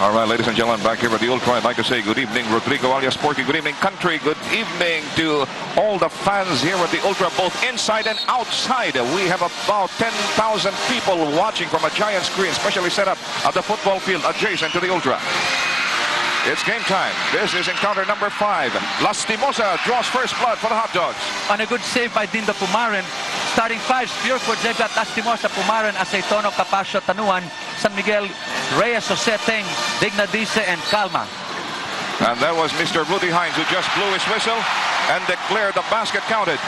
All right, ladies and gentlemen, back here at the Ultra, I'd like to say good evening, Rodrigo alias Porky. Good evening, country. Good evening to all the fans here at the Ultra, both inside and outside. We have about 10,000 people watching from a giant screen, specially set up at the football field adjacent to the Ultra. It's game time. This is encounter number 5. Lastimosa draws first blood for the Hotdogs. On a good save by Dindo Pumarin. Starting 5s, Purefoods, they've got Lastimosa, Pumarin, Aceitono, Capasio, Tanuan, San Miguel, Reyes, Oseteng, Dignadice, and Calma. And that was Mr. Rudy Hines who just blew his whistle and declared the basket counted.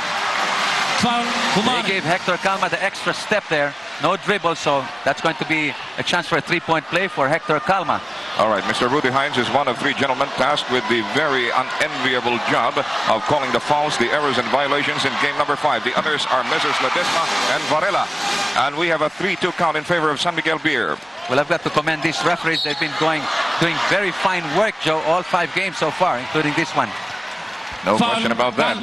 They gave Hector Calma the extra step there. No dribble, so that's going to be a chance for a three-point play for Hector Calma. All right, Mr. Rudy Hines is one of 3 gentlemen tasked with the very unenviable job of calling the fouls, the errors, and violations in game number 5. The others are Messrs. Ledesma and Varela. And we have a 3-2 count in favor of San Miguel Beer. Well, I've got to commend these referees. They've been doing very fine work, Joe, all 5 games so far, including this one. No question about that.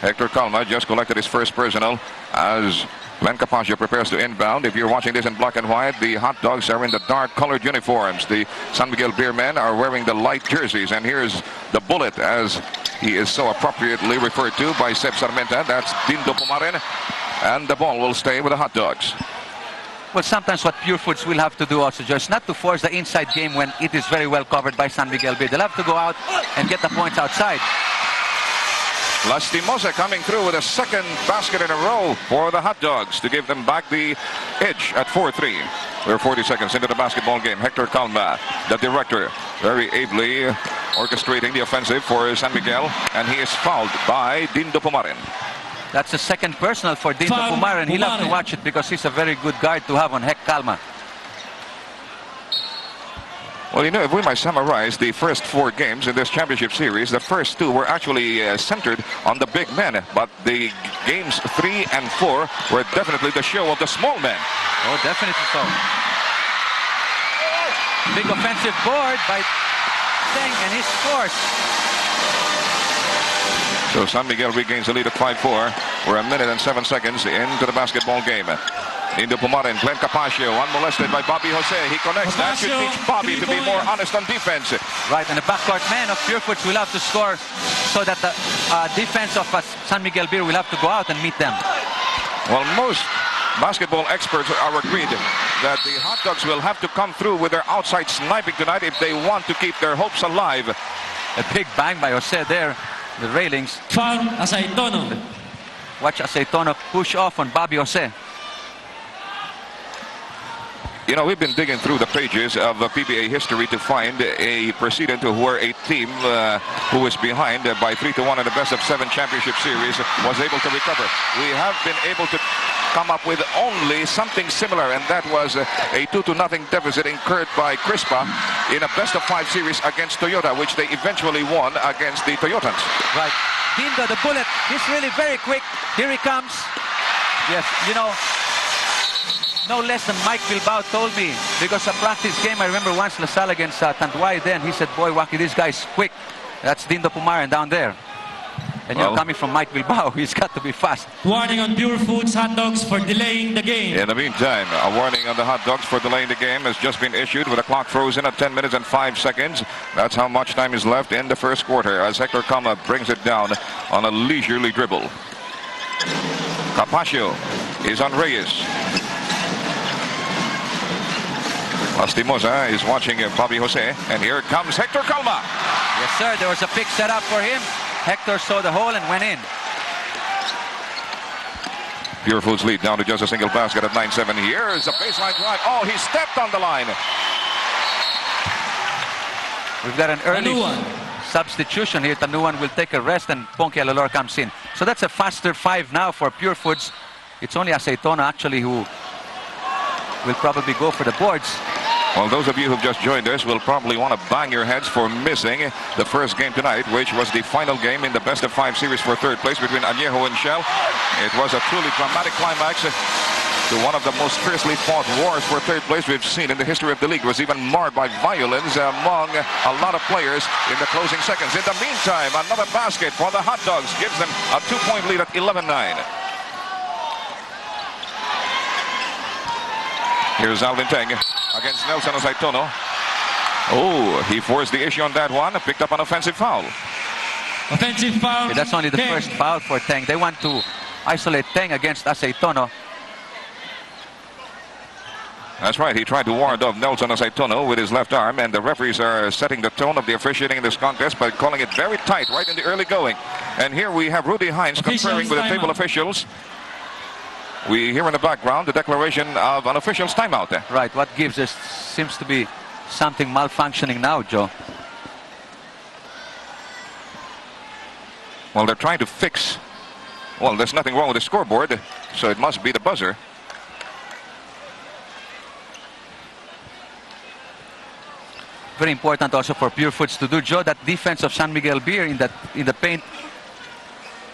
Hector Calma just collected his first personal as Glenn Capasio prepares to inbound. If you're watching this in black and white, the Hotdogs are in the dark colored uniforms. The San Miguel Beer men are wearing the light jerseys. And here's the bullet, as he is so appropriately referred to by Seb Sarmenta. That's Dindo Pumarin. And the ball will stay with the Hotdogs. Well, sometimes what Purefoods will have to do also, Joe, is not to force the inside game when it is very well covered by San Miguel Beer. They'll have to go out and get the points outside. Lastimosa coming through with a second basket in a row for the Hotdogs to give them back the edge at 4-3. We're 40 seconds into the basketball game. Hector Calma, the director, very ably orchestrating the offensive for San Miguel, and he is fouled by Dindo Pumarin. That's a second personal for Dindo Pumarin. He'll have to watch it because he's a very good guard to have on Hec Calma. Well, you know, if we might summarize the first 4 games in this championship series, the first 2 were actually centered on the big men, but the games 3 and 4 were definitely the show of the small men. Oh, definitely so. Big offensive board by Teng, and he scores. So San Miguel regains the lead at 5-4. We're 1 minute and 7 seconds into the basketball game. Dindo Pumarin, Glenn Capasio, unmolested by Bobby Jose. He connects. That should teach Bobby to be more honest on defense. Right, and the backcourt man of Purefoods will have to score so that the defense of San Miguel Beer will have to go out and meet them. Well, most basketball experts are agreed that the Hotdogs will have to come through with their outside sniping tonight if they want to keep their hopes alive. A big bang by Jose there, the railings. Foul, Aceitono. Watch Aceitono push off on Bobby Jose. You know, we've been digging through the pages of PBA history to find a precedent where a team who was behind by 3-1 in the best of 7 championship series was able to recover. We have been able to come up with only something similar, and that was a 2-0 deficit incurred by Crispa in a best of 5 series against Toyota, which they eventually won against the Toyotans. Right. Dindo, the bullet, he's really very quick. Here he comes. Yes, you know, no less than Mike Bilbao told me, because a practice game, I remember once LaSalle against Tanduay then, he said, boy, Waki, this guy's quick. That's Dindo Pumarin down there. And you know, coming from Mike Bilbao, he's got to be fast. Warning on Purefoods Hotdogs for delaying the game. In the meantime, a warning on the Hotdogs for delaying the game has just been issued with the clock frozen at 10 minutes and 5 seconds. That's how much time is left in the first quarter as Hector Calma brings it down on a leisurely dribble. Capasio is on Reyes. Lastimosa is watching Bobby Jose, and here comes Hector Calma. Yes, sir, there was a big setup for him. Hector saw the hole and went in. Purefoods lead down to just a single basket at 9-7. Here's a baseline drive. Oh, he stepped on the line. We've got an early substitution here. Tanuan will take a rest and Ponke Alalor comes in. So that's a faster 5 now for Purefoods. It's only Aceitono actually who will probably go for the boards. Well, those of you who've just joined us will probably want to bang your heads for missing the first game tonight, which was the final game in the best of 5 series for 3rd place between Añejo and Shell. It was a truly dramatic climax to one of the most fiercely fought wars for 3rd place we've seen in the history of the league. It was even marred by violence among a lot of players in the closing seconds. In the meantime, another basket for the Hotdogs gives them a 2-point lead at 11-9. Here's Alvin Teng against Nelson Aceitono. Oh, he forced the issue on that one. Picked up an offensive foul. Offensive foul. That's only the Teng. first foul for Teng. They want to isolate Teng against Aceitono. That's right. He tried to ward off Nelson Aceitono with his left arm, and the referees are setting the tone of the officiating in this contest by calling it very tight right in the early going. And here we have Rudy Hines conferring with the table officials. We hear in the background the declaration of an official's timeout there. Right. What gives us seems to be something malfunctioning now, Joe. Well, they're trying to fix. Well, there's nothing wrong with the scoreboard, so it must be the buzzer. Very important also for Purefoods to do, Joe, that defense of San Miguel Beer in the paint.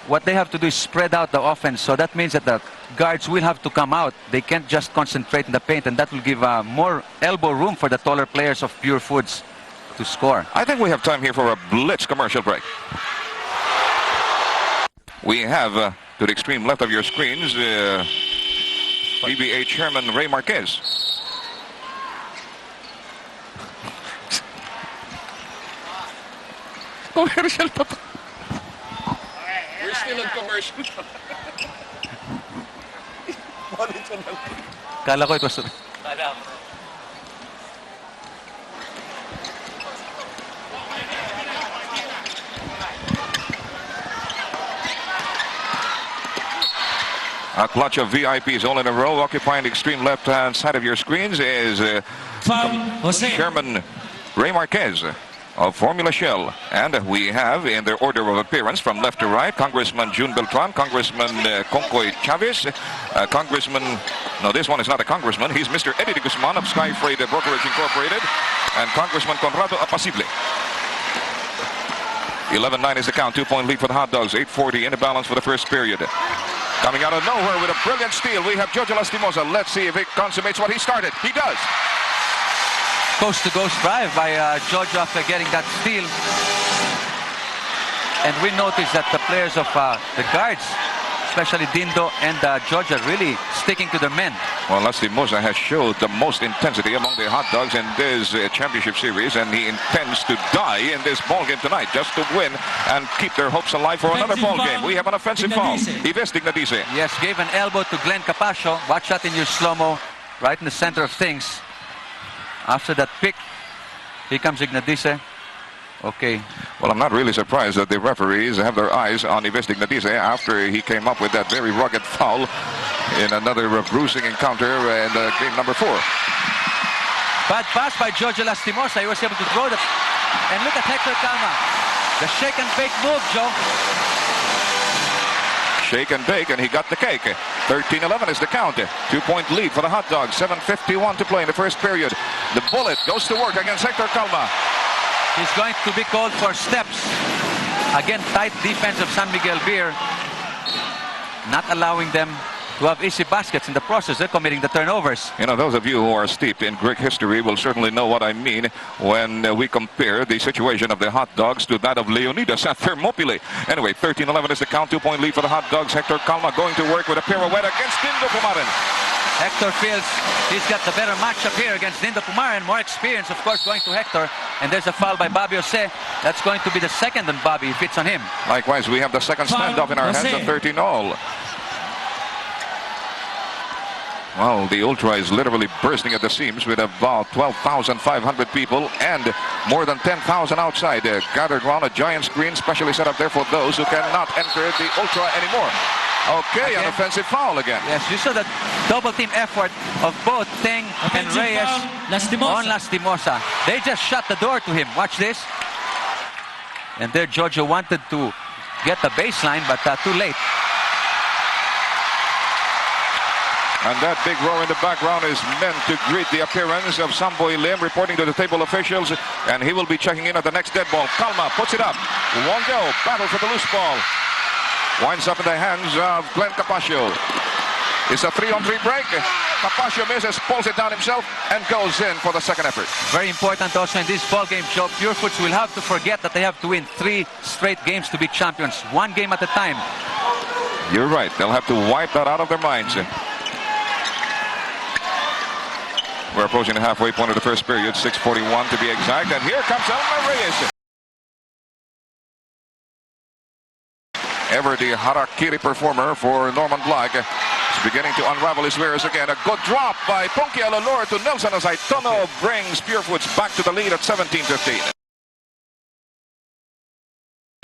What they have to do is spread out the offense, so that means that the guards will have to come out. They can't just concentrate in the paint, and that will give more elbow room for the taller players of Purefoods to score. I think we have time here for a blitz commercial break. We have to the extreme left of your screens PBA Chairman Ray Marquez. Commercial pa to. We're still on commercial. Kala ko it was... A clutch of VIPs all in a row occupying the extreme left-hand side of your screens is Chairman Ray Marquez of Formula Shell. And we have in their order of appearance from left to right, Congressman June Beltran, Congressman Concoy Chavez, Congressman, no, this one is not a congressman, he's Mr. Eddie de Guzman of Sky Freight Brokerage Incorporated, and Congressman Conrado Apacible. 11-9 is the count, 2-point lead for the Hotdogs, 8:40 in the balance for the first period. Coming out of nowhere with a brilliant steal, we have Jojo Lastimosa. Let's see if he consummates what he started. He does. Coast-to-coast drive by Jojo after getting that steal. And we noticed that the players of the guards, especially Dindo and Jojo, are really sticking to their men. Well, Lastimosa has showed the most intensity among the Hotdogs in this championship series, and he intends to die in this ball game tonight just to win and keep their hopes alive for another ball game. We have an offensive foul. Ives Dignadice. Yes, gave an elbow to Glenn Capascio. Watch that in your slow-mo, right in the center of things. After that pick, here comes Ignadice. Okay. Well, I'm not really surprised that the referees have their eyes on Ives Dignadice after he came up with that very rugged foul in another bruising encounter in game number 4. Bad pass by Jojo Lastimosa. He was able to throw the... And look at Hector Calma. The shake and bake move, Joe. Shake and bake, and he got the cake. 13-11 is the count. 2-point lead for the Hotdogs. 7:51 to play in the first period. The bullet goes to work against Hector Calma. He's going to be called for steps. Again, tight defense of San Miguel Beer. Not allowing them to have easy baskets. In the process, they're committing the turnovers. You know, those of you who are steeped in Greek history will certainly know what I mean when we compare the situation of the Hotdogs to that of Leonidas at Thermopylae. Anyway, 13-11 is the count. 2-point lead for the Hotdogs. Hector Calma going to work with a pirouette against Dindo Pumaren. Hector feels he's got the better matchup here against Dindo Pumaren. More experience, of course, going to Hector. And there's a foul by Bobby Jose. That's going to be the second on Bobby if it's on him. Likewise, we have the second standoff in our hands at 13-all. Well, the Ultra is literally bursting at the seams with about 12,500 people and more than 10,000 outside gathered around a giant screen specially set up there for those who cannot enter the Ultra anymore. Okay, again, an offensive foul again. Yes, you saw the double team effort of both Teng and Reyes on Lastimosa. They just shut the door to him. Watch this. And there Jojo wanted to get the baseline, but too late. And that big roar in the background is meant to greet the appearance of Samboy Lim, reporting to the table officials, and he will be checking in at the next dead ball. Calma puts it up. Won't go. Battle for the loose ball. Winds up in the hands of Glenn Capascio. It's a 3-on-3 break. Capascio misses, pulls it down himself, and goes in for the second effort. Very important also in this ball game, Joe. Purefoods will have to forget that they have to win 3 straight games to be champions. 1 game at a time. You're right. They'll have to wipe that out of their minds. We're approaching the halfway point of the first period, 6:41 to be exact. And here comes Alvin Reyes. Ever the harakiri performer for Norman Black. Is beginning to unravel his wares again. A good drop by Punky Alalor to Nelson as Aitono brings Purefoods back to the lead at 17-15.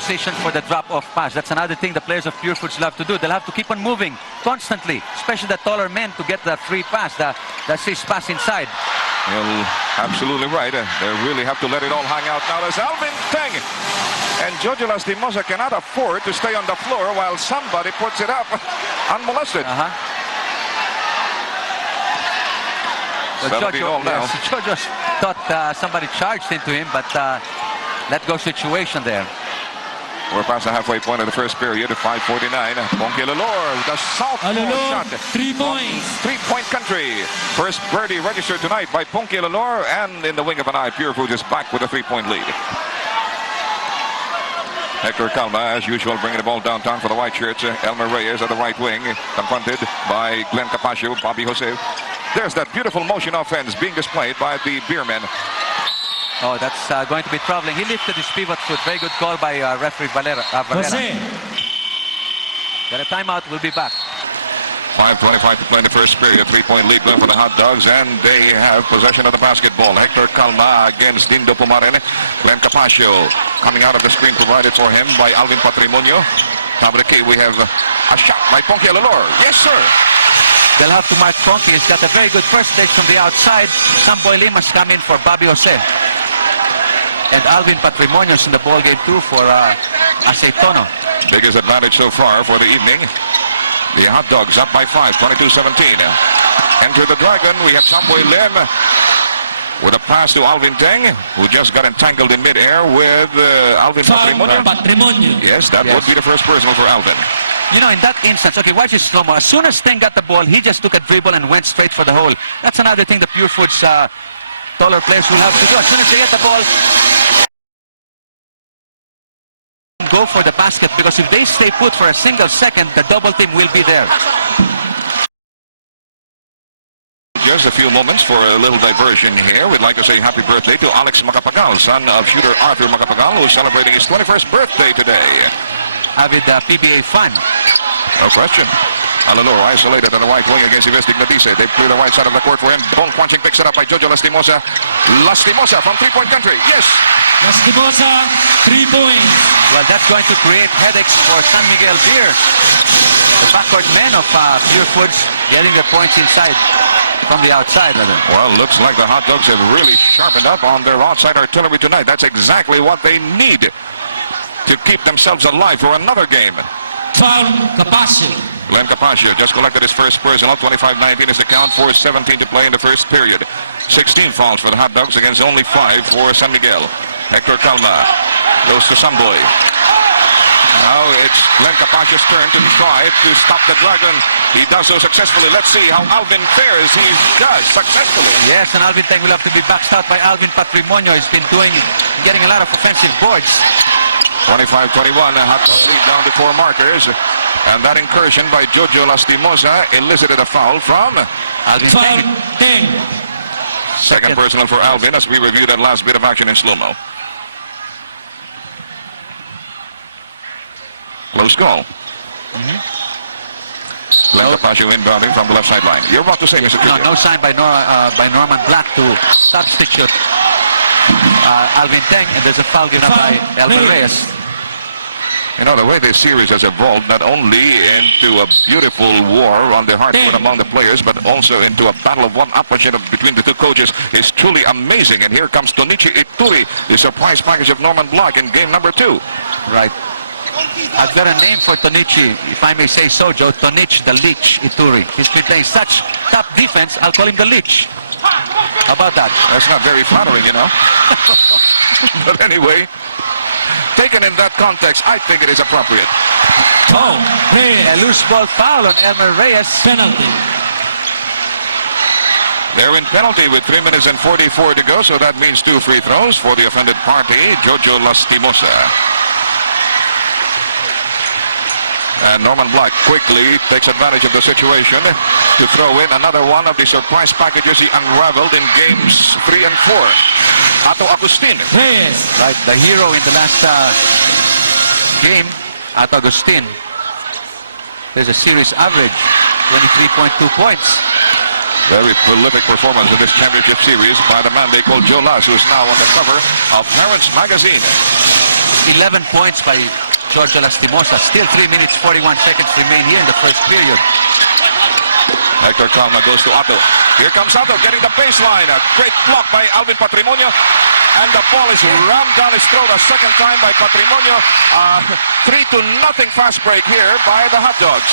For the drop-off pass. That's another thing the players of Purefoods love to do. They'll have to keep on moving constantly, especially the taller men, to get the free pass, the assist pass inside. You're absolutely right. They really have to let it all hang out now as Alvin Teng and Jojo Lastimosa cannot afford to stay on the floor while somebody puts it up unmolested. Jojo thought somebody charged into him, but let go situation there. We're past the halfway point of the first period at 5:49. Punky Alalor, the southpaw shot. 3 points. 3-point country. First birdie registered tonight by Punky Alalor, and in the wing of an eye, Purefoods is back with a 3-point lead. Hector Calma, as usual, bringing the ball downtown for the white shirts. Elmer Reyes at the right wing, confronted by Glenn Capaccio, Bobby Jose. There's that beautiful motion offense being displayed by the Beermen. Oh, that's going to be troubling. He lifted his pivot foot. Very good call by referee Valera. Got a timeout. We'll be back. 5:25 to play in the first period. 3-point lead for the Hotdogs, and they have possession of the basketball. Hector Calma against Dindo Pumaren. Glenn Capaccio coming out of the screen provided for him by Alvin Patrimonio. Top of the key, we have a shot by Punky Alalor. Yes, sir. They'll have to mark Punky. He's got a very good first take from the outside. Samboy Lim has come in for Bobby Jose. And Alvin Patrimonio in the ball game too for Aceitono. Biggest advantage so far for the evening. The Hotdogs up by 5, 22-17. Enter the Dragon. We have Samboy Lim with a pass to Alvin Teng, who just got entangled in midair with Alvin Patrimonio. Yes, that would be the first personal for Alvin. You know, in that instance, okay, watch this slow-mo. As soon as Teng got the ball, he just took a dribble and went straight for the hole. That's another thing the Purefoods taller players will have to do. As soon as they get the ball, go for the basket, because if they stay put for a single second, the double team will be there. Just a few moments for a little diversion here. We'd like to say happy birthday to Alex Macapagal, son of shooter Arthur Macapagal, who's celebrating his 21st birthday today. Avid PBA fan. No question. Alalor isolated on the right wing against Ivestic Nabise. They clear the right side of the court for him. Bone punching picks it up by Jojo Lastimosa. Lastimosa from 3-point country. Yes. Lastimosa, 3 points. Well, that's going to create headaches for San Miguel Beer. The backward men of Purefoods getting the points inside from the outside. Well, looks like the Hotdogs have really sharpened up on their outside artillery tonight. That's exactly what they need to keep themselves alive for another game. Foul, Capaccio. Glenn Capaccio just collected his first personal. 25-19 is the count. 4:17 to play in the first period. 16 fouls for the Hotdogs against only 5 for San Miguel. Hector Calma goes to Samboy. Now it's Glenn Capaccio's turn to try to stop the Dragon. He does so successfully. Let's see how Alvin fares. He does successfully. Yes, and Alvin Teng will have to be backed out by Alvin Patrimonio. He's been getting a lot of offensive boards. 25-21, Hotdogs lead down to 4 markers. And that incursion by Jojo Lastimosa elicited a foul from Alvin Teng. Second personal for Alvin as we review that last bit of action in slow-mo. Close call. Glenn Capaccio inbounding from the left sideline. You're about to say, Mr. Julio. No sign by Norman Black to substitute Alvin Teng, and there's a foul given up by Elmer Reyes. You know, the way this series has evolved, not only into a beautiful war on the hardwood among the players, but also into a battle of one-upmanship between the two coaches, is truly amazing. And here comes Tonichi Ituri, the surprise package of Norman Black in game number 2. Right. I've got a name for Tonichi, if I may say so, Joe. Tonich, the Leech Ituri. He's been playing such top defense, I'll call him the Leech. How about that? That's not very flattering, you know. But anyway, taken in that context, I think it is appropriate. Oh, hey. A loose ball foul on Elmer Reyes. Penalty. They're in penalty with 3 minutes and 44 to go, so that means 2 free throws for the offended party, Jojo Lastimosa. And Norman Black quickly takes advantage of the situation to throw in another one of the surprise packages he unraveled in games 3 and 4. Ato Agustin. Reyes. Right, the hero in the last game, Ato Agustin. There's a series average, 23.2 points. Very prolific performance in this championship series by the man they call Joe Lass, who's now on the cover of Parents Magazine. 11 points by Giorgio Lastimosa. Still 3 minutes 41 seconds remain here in the first period. Hector Calma goes to Ato. Here comes Ato getting the baseline. A great block by Alvin Patrimonio. And the ball is rammed down his throat a second time by Patrimonio. 3-0 fast break here by the Hotdogs.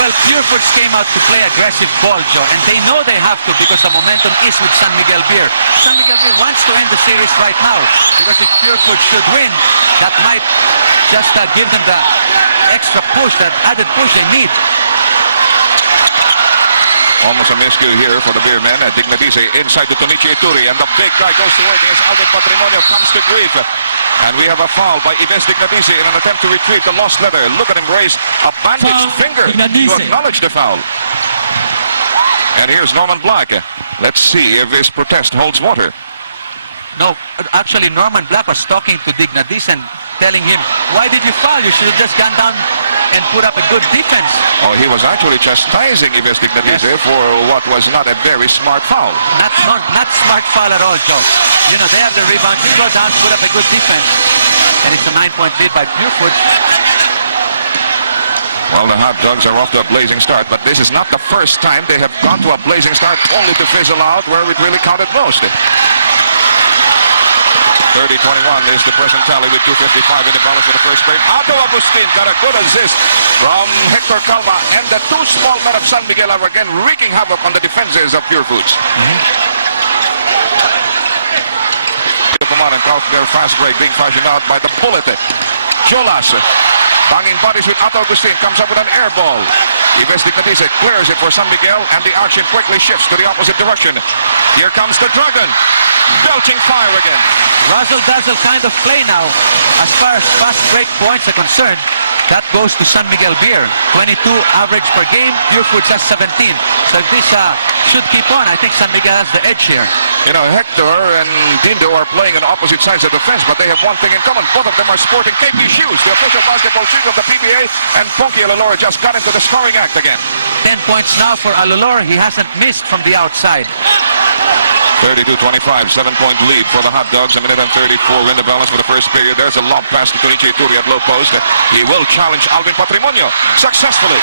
Well, Purefoods came out to play aggressive ball, Joe, and they know they have to because the momentum is with San Miguel Beer. San Miguel Beer wants to end the series right now because if Purefoods should win, that might just give them the extra push, that added push they need. Almost a miscue here for the Beermen. Dignadice inside to Tonichi Ituri, and the big guy goes to work against Alvin Patrimonio, comes to grief. And we have a foul by Ives Dignadice in an attempt to retrieve the lost leather. Look at him raise a bandaged finger to acknowledge the foul. And here's Norman Black. Let's see if his protest holds water. No, actually Norman Black was talking to Dignadice and telling him, why did you foul? You should have just gone down and put up a good defense. Oh, he was actually chastising Ives Dignadice for what was not a very smart foul. Not smart foul at all, Joe. You know, they have the rebound. You go down, put up a good defense. And it's a 9-point lead by Purefoods. Well, the Hotdogs are off to a blazing start, but this is not the first time they have gone to a blazing start only to fizzle out where it really counted most. 30-21 is the present tally with 2:55 in the balance for the first break. Ato Agustin got a good assist from Hector Calma, and the two small men of San Miguel are again wreaking havoc on the defenses of Purefoods. And their fast break being fashioned out by the bullet. Jolas banging bodies with Ato Agustin, comes up with an air ball. Ives Dignadice clears it for San Miguel, and the action quickly shifts to the opposite direction. Here comes the Dragon, belching fire again. Razzle-dazzle kind of play now. As far as fast break points are concerned, that goes to San Miguel Beer. 22 average per game, Purefoods has 17. So if this should keep on, I think San Miguel has the edge here. You know, Hector and Dindo are playing on opposite sides of the fence, but they have one thing in common. Both of them are sporting KP shoes, the official basketball shoes of the PBA, and Ponky Alolor just got into the scoring act again. 10 points now for Alolor. He hasn't missed from the outside. 32-25, 7-point lead for the Hotdogs. A minute and 34 in the balance for the first period. There's a lob pass to Tonichi Ituri at low post. He will challenge Alvin Patrimonio successfully.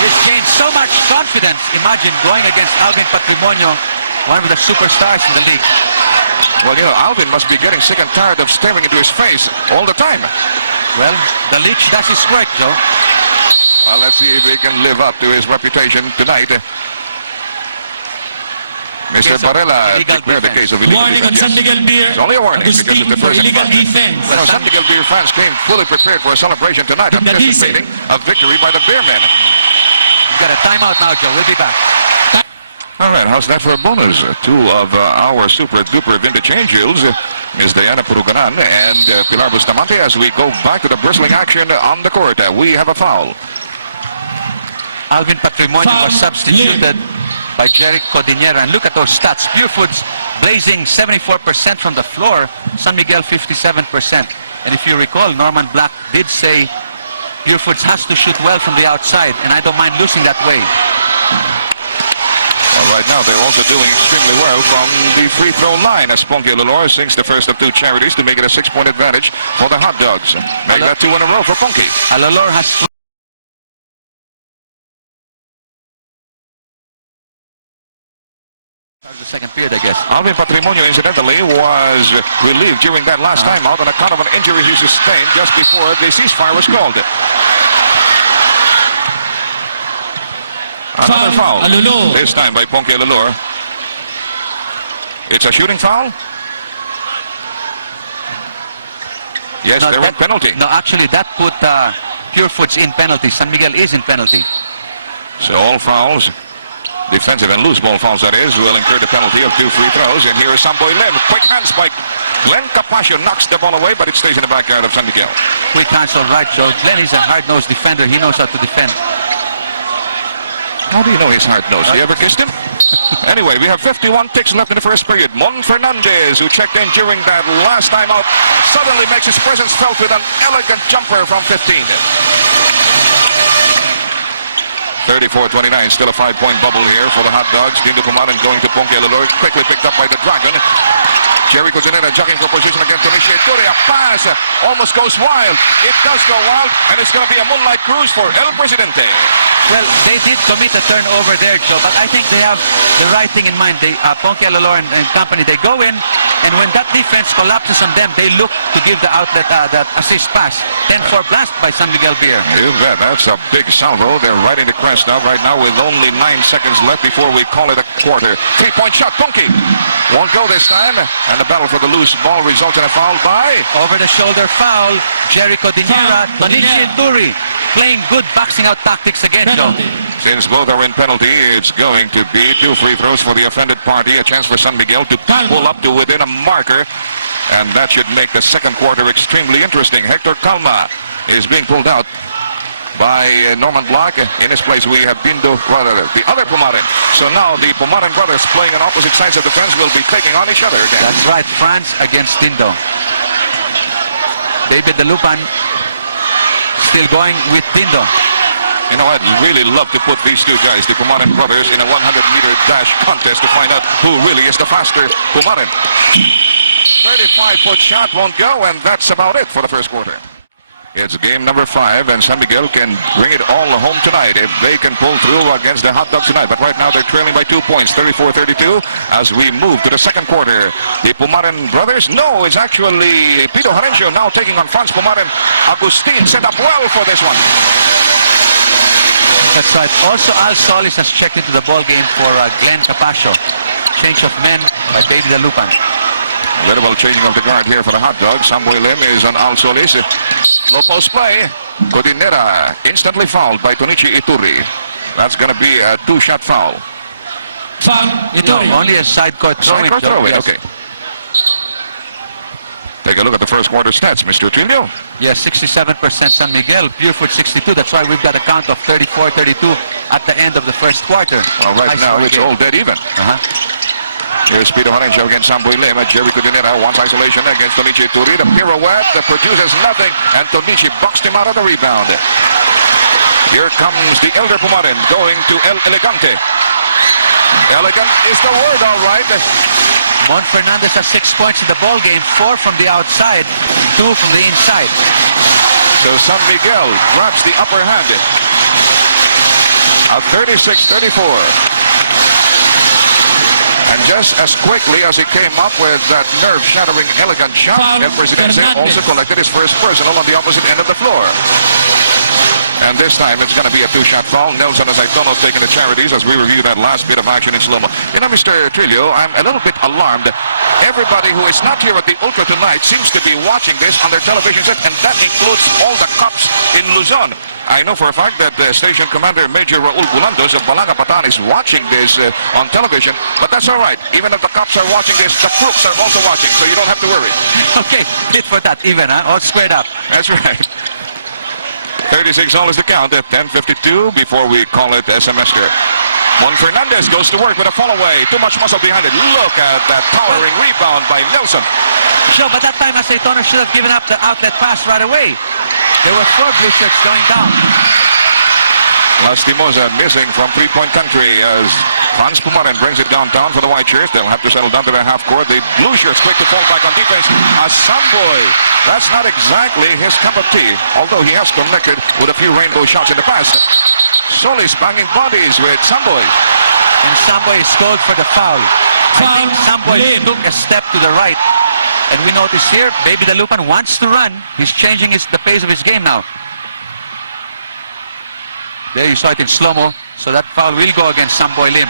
He's gained so much confidence. Imagine going against Alvin Patrimonio, one of the superstars in the league. Well, you know, Alvin must be getting sick and tired of staring into his face all the time. Well, the leech does his work, Joe. Well, let's see if he can live up to his reputation tonight. Mr. Barella declared the case of illegal Warning on defense. San Miguel Beer. It's only a warning because it's the first illegal advantage. defense. Well, San Miguel Beer fans came fully prepared for a celebration tonight, anticipating a victory by the Beermen. We've got a timeout now, Joe. We'll be back. All right, how's that for a bonus? Two of our super-duper vintage angels, Ms. Diana Puruganan and Pilar Bustamante, as we go back to the bristling action on the court. We have a foul. Alvin Patrimonio was substituted by Jeric Codinera. And look at those stats. Purefoods blazing 74% from the floor. San Miguel 57%. And if you recall, Norman Black did say Purefoods has to shoot well from the outside, and I don't mind losing that way. Well, right now they're also doing extremely well from the free throw line as Ponky Alolor sinks the first of two charities to make it a 6-point advantage for the Hotdogs. Make that 2 in a row for Ponky. Alolor has the second period, I guess. Alvin Patrimonio, incidentally, was relieved during that last time out on account of an injury he sustained just before the ceasefire was called. Another foul, this time by Ponky Alolor. It's a shooting foul? Yes, No, they're in penalty. No, actually, that put Purefoods in penalty. San Miguel is in penalty. So all fouls, defensive and loose ball fouls that is, will incur the penalty of 2 free throws. And here is Samboy Lim. Quick hands by Glenn Capascio knocks the ball away, but it stays in the backyard of San Miguel. Quick hands all right, Joe. Glenn is a hard-nosed defender. He knows how to defend. How do you know he's hard-nosed? You ever kissed him? Anyway, we have 51 ticks left in the first period. Mon Fernandez, who checked in during that last time out, suddenly makes his presence felt with an elegant jumper from 15. 34-29, still a 5-point bubble here for the Hotdogs. Dindo Pumaran going to Ponke Lalor, quickly picked up by the Dragon. Jerry Cosinera jogging for position against Tonishi Iturri. A pass almost goes wild. It does go wild, and it's going to be a moonlight cruise for El Presidente. Well, they did commit a turnover there, Joe, but I think they have the right thing in mind. They, Ponke Lalor and company, they go in, and when that defense collapses on them, they look to give the outlet, that assist pass. 10-4 blast by San Miguel Beer. You bet. That's a big salvo. They're riding the crest now, right now, with only 9 seconds left before we call it a quarter. 3-point shot. Ponke won't go this time, and the battle for the loose ball results in a foul by... Over-the-shoulder foul. Jericho Dinera, Foul, Tonishi Dinera. Iturri playing good boxing out tactics again, Joe. Penalty. Since both are in penalty, it's going to be 2 free throws for the offended party. A chance for San Miguel to pull up to within a marker. And that should make the second quarter extremely interesting. Hector Calma is being pulled out by Norman Block. In his place, we have Dindo, rather, the other Pumaran. So now the Pumaran brothers playing on opposite sides of the fence will be taking on each other again. That's right, France against Dindo. David Dalupan still going with Dindo. You know, I'd really love to put these two guys, the Pumaran brothers, in a 100-meter dash contest to find out who really is the faster Pumaran. 35-foot shot won't go, and that's about it for the first quarter. It's game number 5, and San Miguel can bring it all home tonight if they can pull through against the Hotdogs tonight. But right now they're trailing by 2 points, 34-32, as we move to the second quarter. The Pumaran brothers, no, it's actually Pito Harencio now taking on Franz Pumaran. Agustin set up well for this one. That's right. Also, Al Solis has checked into the ball game for Glenn Capascio. Change of men by David Dalupan. Little changing of the guard here for the Hotdogs. Samuel Lim is on Al Solis. Low post play. Codinera instantly fouled by Tonichi Iturri. That's going to be a 2-shot foul. Foul. Iturri. No, only a side court throw-in. Side court throw-in, Yes. okay. Take a look at the first quarter stats, Mr. Trillo. Yes, 67% San Miguel, Purefoods 62. That's why we've got a count of 34-32 at the end of the first quarter. Well, right now it's all dead even. Here's Pito Harencio against Samboy Lim. Jerry Codinera wants isolation against Tonichi Iturri. The pirouette that produces nothing, and Tonichi boxed him out of the rebound. Here comes the elder Pumaran going to El Elegante. Elegant is the word, all right. Mon Fernandez has 6 points in the ball game, 4 from the outside, 2 from the inside. So San Miguel grabs the upper hand. A 36-34. And just as quickly as he came up with that nerve-shattering elegant shot, El Presidente also collected his first personal on the opposite end of the floor. And this time it's going to be a 2-shot foul. Nelson Azaitono taking the charities as we review that last bit of action in slow-mo. You know, Mr. Trillo, I'm a little bit alarmed. Everybody who is not here at the Ultra tonight seems to be watching this on their television set, and that includes all the cops in Luzon. I know for a fact that Station Commander Major Raul Bulandos of Balanga Patan is watching this on television, but that's all right. Even if the cops are watching this, the crooks are also watching, so you don't have to worry. Okay, bit for that, even, huh? All squared up. That's right. 36 all is the count at 10:52 before we call it a semester. Mon Fernandez goes to work with a fall-away. Too much muscle behind it. Look at that powering rebound by Nelson. Sure, but that time Azaitono should have given up the outlet pass right away. There were 4 blue shirts going down. Lastimosa missing from three-point country as Franz Pumaran brings it downtown for the white shirts. They'll have to settle down to their half court. The blue shirts quick to fall back on defense. A Samboy. That's not exactly his cup of tea, although he has connected with a few rainbow shots in the past. Solis banging bodies with Samboy. And Samboy is called for the foul. I think Samboy took a step to the right. And we notice here, Baby Dalupan wants to run. He's changing the pace of his game now. There you saw it in slow-mo. So that foul will go against Samboy Lim.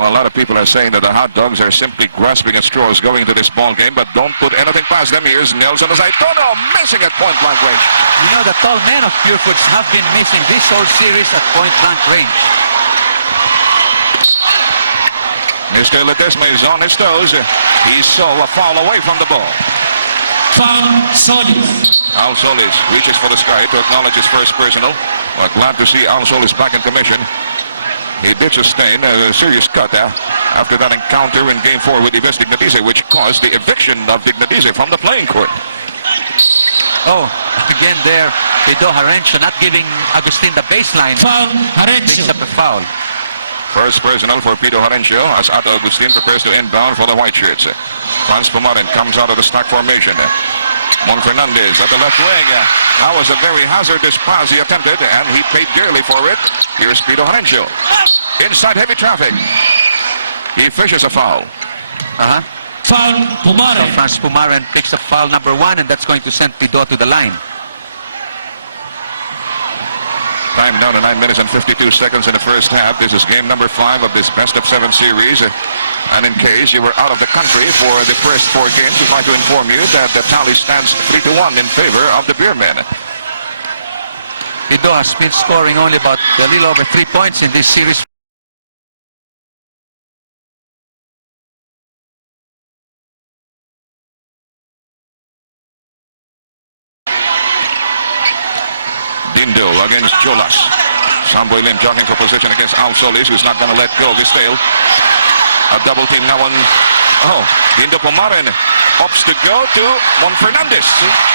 Well, a lot of people are saying that the Hotdogs are simply grasping at straws going into this ball game, but don't put anything past them. Here's Nelson Azaitono missing at point-blank range. You know, the tall men of Purefoods have been missing this whole series at point-blank range. Mr. Ledesma is on his toes. He saw a foul away from the ball. Foul, Solis. Al Solis reaches for the sky to acknowledge his first personal. We're glad to see Al Solis back in commission. He did sustain a serious cut after that encounter in Game 4 with Ives Dignatize, which caused the eviction of Dignatize from the playing court. Oh, again there, Pido Harencio not giving Agustin the baseline. Foul, Picks Harencio. up a foul. First personal for Pido Harencio as Ato Agustin prepares to inbound for the White Shirts. Franz Pumarin comes out of the stack formation. Mon Fernandez at the left wing. That was a very hazardous pass he attempted, and he paid dearly for it. Here's Pido Harencio. Inside heavy traffic. He fishes a foul. Foul, So Pumarin. Franz Pumarin picks up foul number 1, and that's going to send Pido to the line. Time down to 9 minutes and 52 seconds in the first half. This is game number 5 of this best-of-7 series. And in case you were out of the country for the first 4 games, we'd like to inform you that the tally stands 3-1 in favor of the Beermen. Pido has been scoring only about a little over 3 points in this series. Dindo against Jolas. Samboy Lim jogging for position against Al Solis, who's not going to let go of his tail. A double team now on... Oh, Dindo Pumarin opts to go to Mon Fernandez.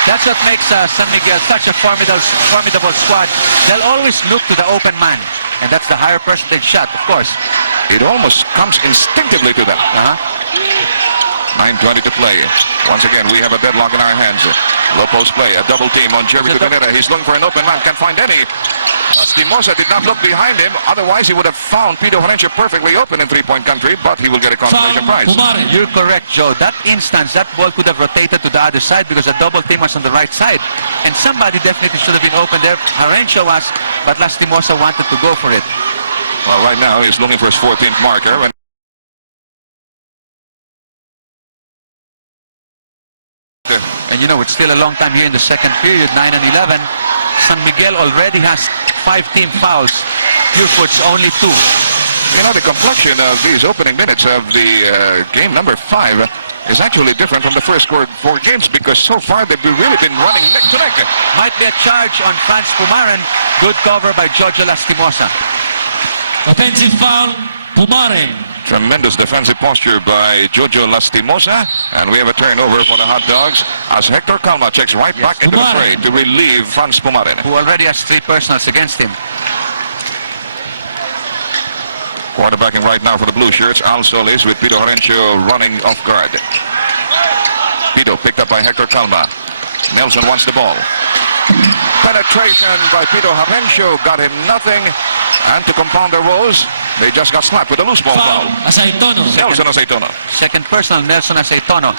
That's what makes San Miguel such a formidable squad. They'll always look to the open man, and that's the higher percentage shot, of course. It almost comes instinctively to them. 9:20 to play. Once again, we have a deadlock in our hands. Low post play, a double team on Jerry Cudinera. He's looking for an open man, can't find any. Stimosa did not look behind him, otherwise he would have found Pido Harencio perfectly open in three-point country, but he will get a consolation Foul, prize. Pumarin. You're correct, Joe. That instance, that ball could have rotated to the other side because a double team was on the right side. And somebody definitely should have been open there. Harencio was, but Lastimosa wanted to go for it. Well, right now he's looking for his 14th marker. And you know, it's still a long time here in the second period, 9 and 11. San Miguel already has 5 team fouls. Purefoods only 2. You know, the complexion of these opening minutes of the game number 5 is actually different from the first 4 games because so far they've really been running neck to neck. Might be a charge on Franz Pumarin. Good cover by Jojo Lastimosa. Offensive foul, Pumarin. Tremendous defensive posture by Jojo Lastimosa. And we have a turnover for the Hotdogs as Hector Calma checks right back into the fray to relieve Franz Pumarin. Who already has 3 personals against him. Quarterbacking right now for the Blue Shirts, Al Solis with Pido Harencio running off guard. Pido picked up by Hector Calma. Nelson wants the ball. Penetration by Pido Harencio got him nothing. And to compound their woes, they just got slapped with a loose ball Foul, foul. Aceitono. Nelson Aceitono. Second personal, Nelson Aceitono.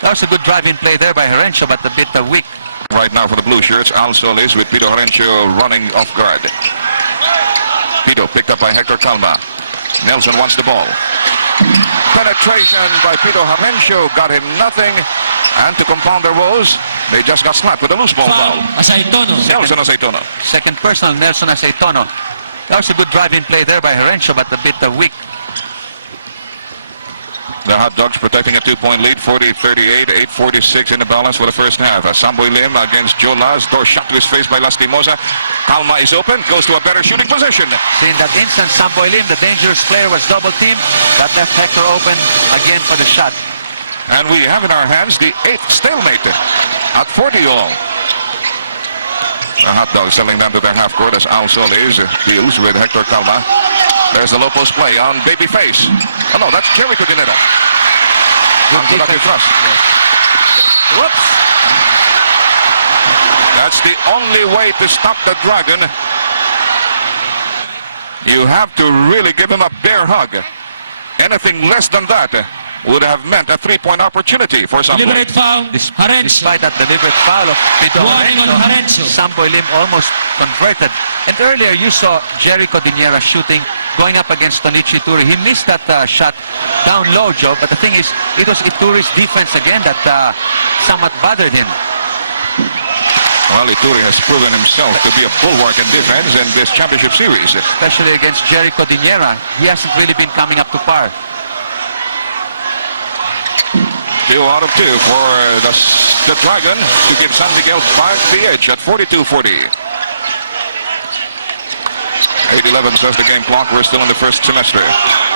That was a good driving play there by Harencio, but a bit weak. Right now for the Blue Shirts, Al Solis with Pido Harencio running off guard. Pido picked up by Hector Calma. Nelson wants the ball. Penetration by Pido Harencio got him nothing. And to compound their woes, they just got slapped with a loose ball Foul, foul. Aceitono. Nelson Aceitono. Second personal, Nelson Aceitono. That was a good driving play there by Harencio, but a bit weak. The Hotdogs protecting a 2-point lead, 40-38, 8:46 in the balance for the first half. Samboy Lim against Joe Las, door shot to his face by Lastimosa. Calma is open, goes to a better shooting position. In that instance, Samboy Lim, the dangerous player, was double teamed, but left Hector open again for the shot. And we have in our hands the 8th stalemate at 40 all. The Hotdogs settling down to their half court as Al Solis deals with Hector Calma. There's the low post play on Babyface. Oh no, that's Jerry Cudinera. Unproductive thrust. Whoops. That's the only way to stop the Dragon. You have to really give him a bear hug. Anything less than that would have meant a 3-point opportunity for Samboy. Deliberate foul, Harencio. Despite that deliberate foul of Pido Warning on Harencio. Samboy Lim almost converted. And earlier you saw Jerry Cudinera shooting, going up against Tonichi Ituri. He missed that shot down low, Joe, but the thing is, it was Ituri's defense again that somewhat bothered him. Well, Ituri has proven himself to be a bulwark in defense in this championship series. Especially against Jerry Cudinera. He hasn't really been coming up to par. 2 out of 2 for the Dragon to give San Miguel back the edge at 42-40. 8:11 says the game clock. We're still in the first semester.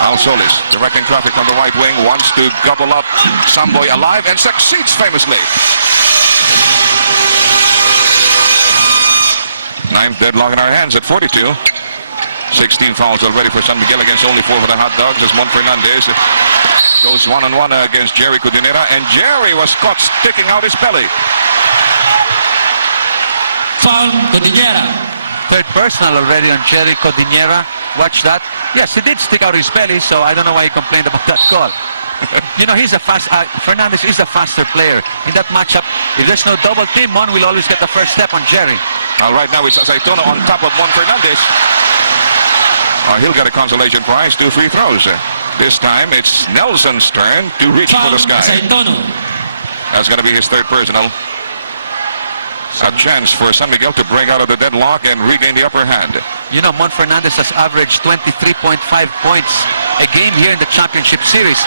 Al Solis directing traffic on the right wing, wants to gobble up Samboy alive and succeeds famously. 9th deadlock in our hands at 42. 16 fouls already for San Miguel against only 4 for the Hotdogs as Mon Fernandez goes one-on-one against Jerry Cudinera, and Jerry was caught sticking out his belly. Foul, Cudinera. Third personal already on Jerry Cudinera. Watch that. Yes, he did stick out his belly, so I don't know why he complained about that call. You know, he's a Fernandez is a faster player. In that matchup, if there's no double team, Mon will always get the first step on Jerry. Right now it's Asaitono on top of Mon Fernandez. He'll get a consolation prize, 2 free throws. This time it's Nelson's turn to reach for the sky. That's going to be his third personal. A chance for San Miguel to break out of the deadlock and regain the upper hand. You know, Mon Fernandez has averaged 23.5 points a game here in the championship series.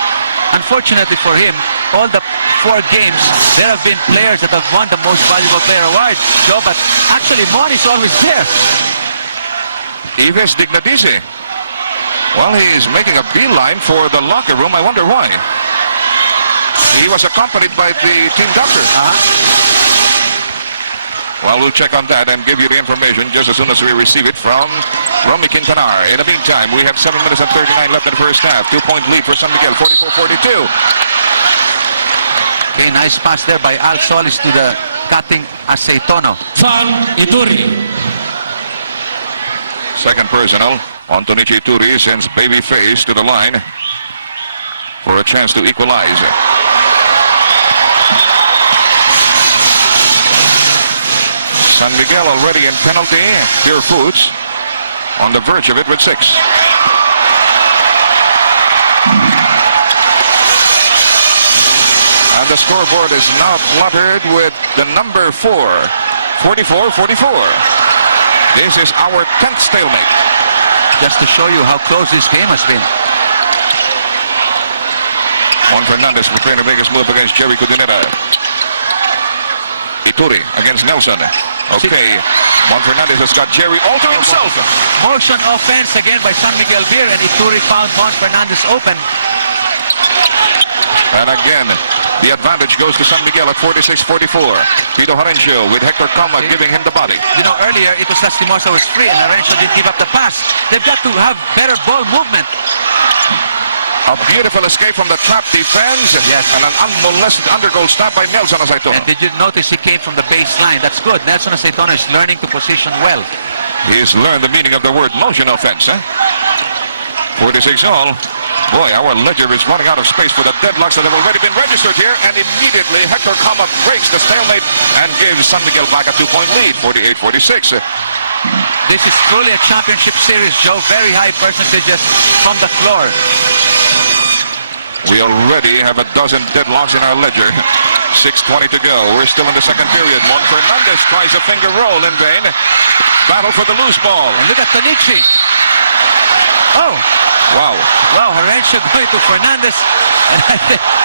Unfortunately for him, all the 4 games, there have been players that have won the most valuable player award, Joe, but actually Mon is always there. Ives Dignadisi. Well, he's making a beeline for the locker room. I wonder why. He was accompanied by the team doctor. Well, we'll check on that and give you the information just as soon as we receive it from Romy Quintanar. In the meantime, we have 7 minutes and 39 left in the first half. 2-point lead for San Miguel, 44-42. Okay, nice pass there by Al Solis to the cutting Asaitono. Foul, Ituri. Second personal on Tonichi Ituri sends Babyface to the line for a chance to equalize. San Miguel already in penalty. Purefoods on the verge of it with 6. And the scoreboard is now cluttered with the number 4, 44-44. This is our 10th stalemate. Just to show you how close this game has been. Juan Fernandez preparing to make his move against Jerry Cudinera. Ituri against Nelson. Okay, Juan Fernandez has got Jerry all to himself. Motion offense again by San Miguel Beer, and Ituri found Juan Fernandez open. And again, the advantage goes to San Miguel at 46-44. Pito Harencio with Hector Calma giving him the body. You know, earlier it was Lastimosa was free and Harencio didn't give up the pass. They've got to have better ball movement. A beautiful escape from the trap defense. Yes. And an unmolested undergoal stop by Nelson Asaitono. And did you notice he came from the baseline? That's good. Nelson Asaitono is learning to position well. He's learned the meaning of the word motion offense. 46 all. Boy, our ledger is running out of space for the deadlocks that have already been registered here. And immediately Hector Calma breaks the stalemate and gives San Miguel back a 2-point lead, 48-46. This is truly a championship series, Joe. Very high percentages on the floor. We already have a dozen deadlocks in our ledger. 6:20 to go. We're still in the second period. Mon Fernandez tries a finger roll in vain. Battle for the loose ball. And look at Tanichi. Oh. Wow. Wow, Harencio going to Fernandez.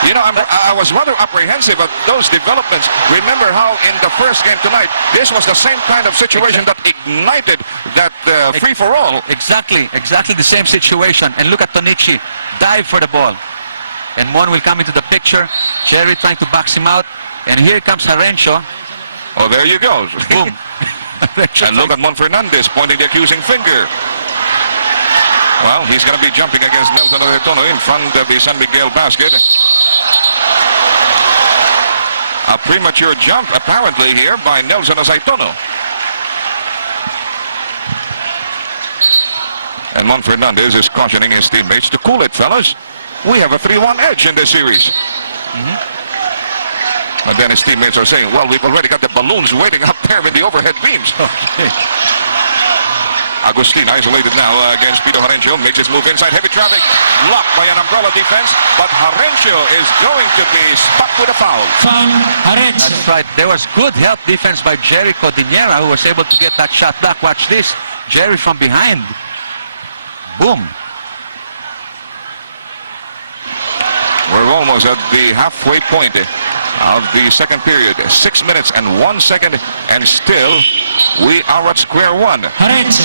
You know, I was rather apprehensive of those developments. Remember how in the first game tonight, this was the same kind of situation that ignited that free-for-all. Exactly the same situation. And look at Tonichi. Dive for the ball. And Mon will come into the picture. Jerry trying to box him out. And here comes Harencio. Oh, there you go. Boom. And look at Mon Fernandez pointing the accusing finger. Well, he's going to be jumping against Nelson Asaitono in front of the San Miguel basket. A premature jump, apparently, here by Nelson Asaitono. And Mon Fernandez is cautioning his teammates to cool it, fellas. We have a 3-1 edge in this series. And then his teammates are saying, well, we've already got the balloons waiting up there in the overhead beams. Okay. Agustin isolated now against Pito Harencio. Makes his move inside. Heavy traffic. Blocked by an umbrella defense. But Harencio is going to be spot with a foul. Foul, Harencio. That's right. There was good help defense by Jerry Cudinera, who was able to get that shot back. Watch this. Jerry from behind. Boom. We're almost almost at the halfway point of the second period. 6 minutes and 1 second, and still we are at square one. Harense.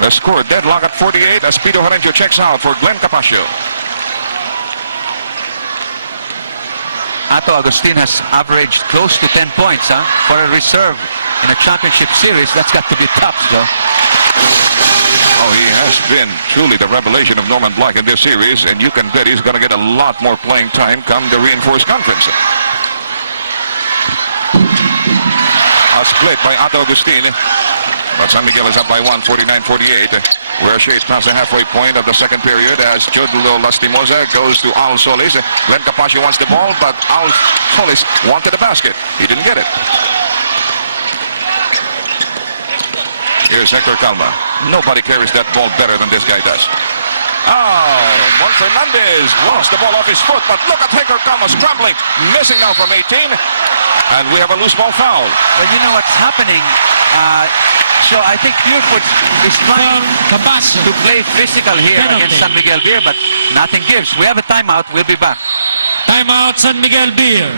The score deadlock at 48 as Pito Harencio checks out for Glenn Capascio. Ato Agustin has averaged close to 10 points for a reserve in a championship series. That's got to be tough, though. Oh, he has been truly the revelation of Norman Black in this series, and you can bet he's going to get a lot more playing time come the reinforced conference. A split by Ato Agustin, but San Miguel is up by 1, 49-48. We're shades past the halfway point of the second period as Jodulo Lastimosa goes to Al Solis. Glenn Capascio wants the ball, but Al Solis wanted the basket. He didn't get it. Here's Hector Calma. Nobody carries that ball better than this guy does. Oh, Mon Fernandez wants the ball off his foot, but look at Hector Calma scrambling, missing now from 18. And we have a loose ball foul. Well, you know what's happening? So I think Purefoods is trying to play physical here against San Miguel Beer, but nothing gives. We have a timeout. We'll be back. Timeout, San Miguel Beer.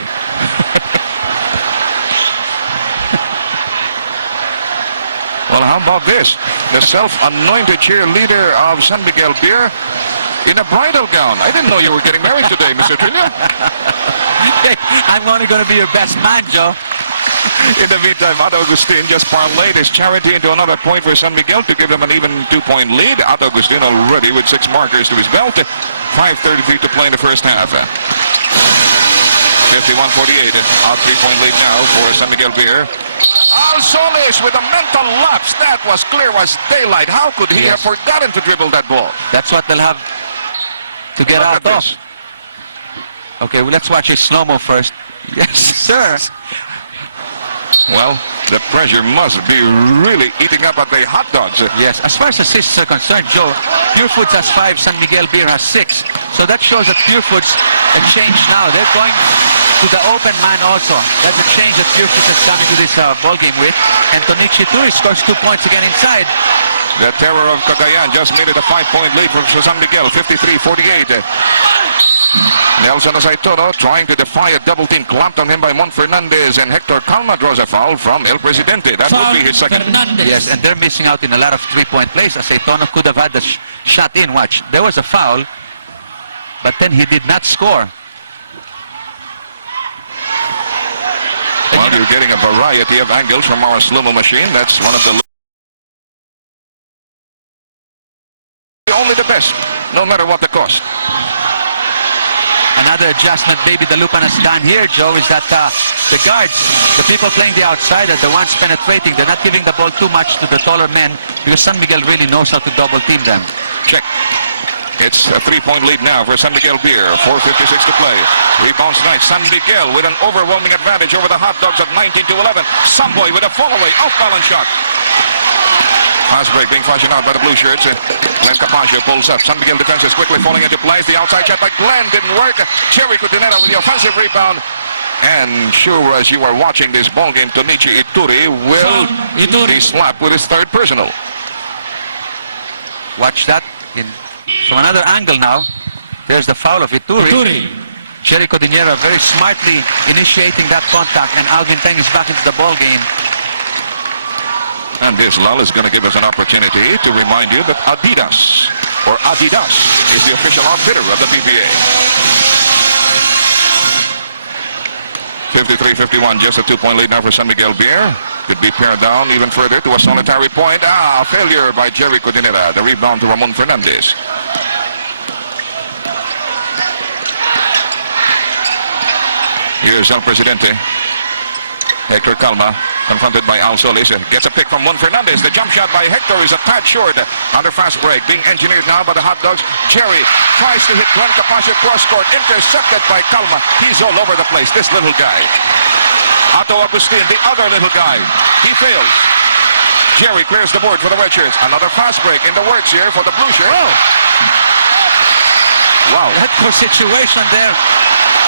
Well, how about this? The self-anointed cheerleader of San Miguel Beer in a bridal gown. I didn't know you were getting married today, Mr. Trillo. I'm only going to be your best man, Joe. In the meantime, Ato Agustin just parlayed his charity into another point for San Miguel to give them an even 2-point lead. Ato Agustin already with 6 markers to his belt. 5:33 to play in the first half. 51-48. A 3-point lead now for San Miguel Beer. Al Solis with a mental lapse. That was clear as daylight. How could he have forgotten to dribble that ball? That's what they'll have to get out of. Okay, well, let's watch your slow-mo first. Yes, sir. Well, the pressure must be really eating up at the Hotdogs. Yes, as far as assists are concerned, Joe, Purefoods has 5, San Miguel Beer has 6. So that shows that Purefoods have changed now. They're going to the open man also. That's a change that Purefoods has come into this ball game with. And Tonichi Turi scores 2 points again inside. The terror of Cagayan just made it a 5-point lead for San Miguel, 53-48. Nelson Azaitono trying to defy a double team clamped on him by Mon Fernandez, and Hector Calma draws a foul from El Presidente. That would be his second. Fernandez. Yes, and they're missing out in a lot of 3-point plays. Azaitono could have had the shot in. Watch, there was a foul, but then he did not score. Well, you're getting a variety of angles from our slow-mo machine. That's one of the only the best, no matter what the cost. Another adjustment maybe the Lupan has done here, Joe, is that the guards, the people playing the outside, are the ones penetrating. They're not giving the ball too much to the taller men because San Miguel really knows how to double team them. Check. It's a 3-point lead now for San Miguel Beer. 4:56 to play. Rebounds tonight. San Miguel with an overwhelming advantage over the Hotdogs at 19-11. Samboy with a fall-away off-balance shot. Pass break being flashed out by the blue shirts. Glenn Capascio pulls up. San Miguel defense is quickly falling into place. The outside shot by Glenn didn't work. Jerry Cudinera with the offensive rebound. And sure as you are watching this ball game, Tonichi Ituri will be slapped with his 3rd personal. Watch that from another angle now. There's the foul of Ituri. Jerry Cudinera very smartly initiating that contact, and Alvin Peng is back into the ball game. And this lull is going to give us an opportunity to remind you that Adidas is the official outfitter of the PBA. 53-51, just a 2-point lead now for San Miguel Beer. Could be pared down even further to a solitary point. Failure by Jerry Cudinera. The rebound to Ramon Fernandez. Here's El Presidente. Hector Calma, confronted by Al Solis. Gets a pick from Mon Fernandez. The jump shot by Hector is a tad short. Under fast break, being engineered now by the Hotdogs. Jerry tries to hit Glenn Capascio cross-court. Intercepted by Calma. He's all over the place, this little guy. Ato Agustin, the other little guy. He fails. Jerry clears the board for the red shirts. Another fast break in the works here for the blue shirt. Wow. That was situation there.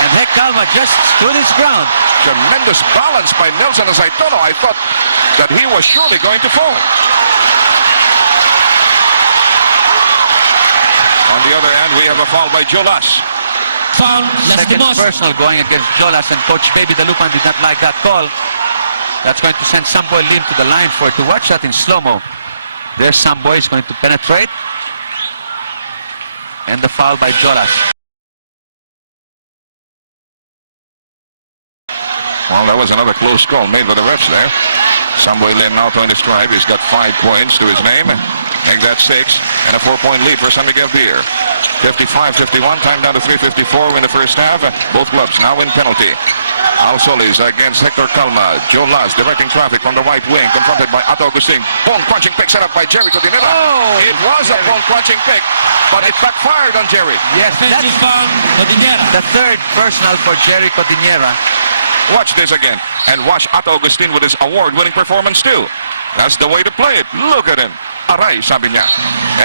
And Hec Calma just stood his ground. Tremendous balance by Nelson Azaitono. I thought that he was surely going to fall. On the other hand, we have a foul by Jolas. Foul. Second Lastimos. personal going against Jolas, and Coach Baby Dalupan did not like that call. That's going to send Samboy Lim to the line for it to watch that in slow-mo. There's Samboy is going to penetrate. And the foul by Jolas. Well, that was another close call made by the refs there. Samboy Lim now throwing the strike. He's got 5 points to his name. Makes that 6. And a 4-point lead for San Miguel Beer. 55-51, time down to 3:54 in the first half. Both clubs now in penalty. Al Solis against Hector Calma. Joe Las directing traffic from the right wing, confronted by Ato Agustin. Bone crunching pick set up by Jerry Codinera. Oh, it was a bone crunching pick, but it backfired on Jerry. Yes, Offensive that's foul. Codinera. the third personal for Jerry Codinera. Watch this again, and watch Ato Agustin with his award-winning performance too. That's the way to play it. Look at him. Aray, sabi niya.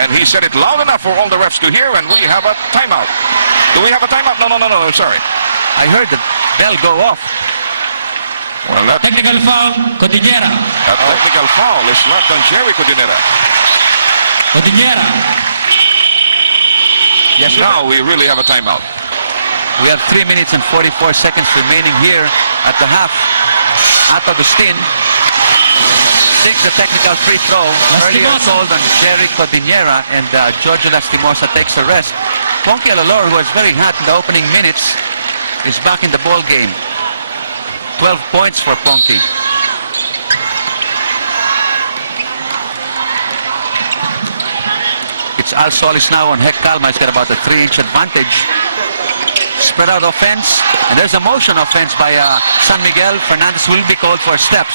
And he said it loud enough for all the refs to hear, and we have a timeout. Do we have a timeout? No, sorry. I heard the bell go off. Well, that Technical foul. Codinera. technical foul is slapped on Jerry Codinera. Codinera. Yes, Now we really have a timeout. we have 3 minutes and 44 seconds remaining here at the half. Ato Agustin takes the technical free throw. Earlier Lastimosa. called on Jerry Codinera, and Giorgio Lastimosa takes the rest. Ponky Alalor, who was very hot in the opening minutes, is back in the ball game. 12 points for Ponky. It's Al Solis now on Hec Calma. He's got about a 3-inch advantage. Spread out offense, and there's a motion offense by San Miguel. Fernandez will be called for steps.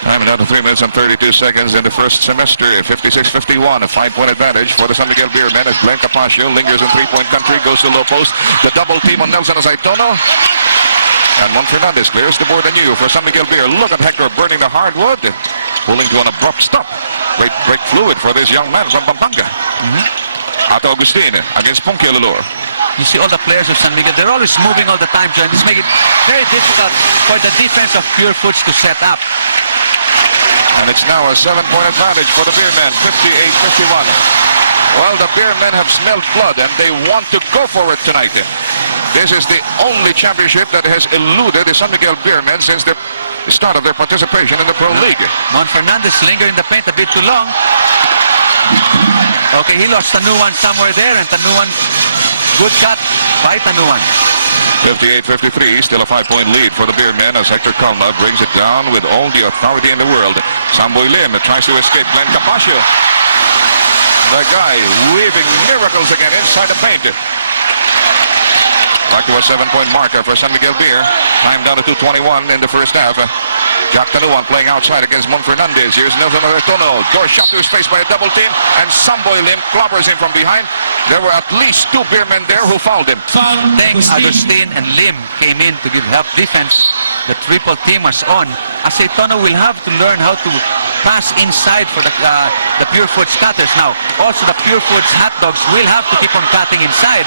Time down to 3 minutes and 32 seconds in the first semester. 56-51, a 5-point advantage for the San Miguel Beermen as Glenn Capaccio lingers in three-point country, goes to low post. The double team on Nelson Azaitono. And Juan Fernandez clears the board anew for San Miguel Beer. Look at Hector burning the hardwood, pulling to an abrupt stop. Great break fluid for this young man from Pampanga. Ato Agustin against Ponky Alalor. You see all the players of San Miguel, they're always moving all the time, and this makes it very difficult for the defense of Purefoods to set up. And it's now a 7-point advantage for the Beermen, 58-51. Well, the Beermen have smelled blood, and they want to go for it tonight. This is the only championship that has eluded the San Miguel Beermen since the start of their participation in the Pro League. Mon Fernandez lingering in the paint a bit too long. Okay, he lost Tanuan somewhere there, and Tanuan, good cut by Tanuan. 58-53, still a 5-point lead for the Beermen as Hector Calma brings it down with all the authority in the world. Samboy Lim tries to escape Glenn Capaccio. The guy weaving miracles again inside the paint. Back to a 7-point marker for San Miguel Beer. Time down to 2:21 in the first half. Jack Tanuan playing outside against Mon Fernandez. Here's Nelson Azaitono. Door shot to his face by a double team, and Samboy Lim clobbers him from behind. There were at least 2 Beermen there who fouled him. Foul. Thanks, Agustin and Lim came in to give help defense. The triple team was on. Azaitono will have to learn how to pass inside for the Purefoods cutters. Now, also the Purefoods Hotdogs will have to keep on cutting inside.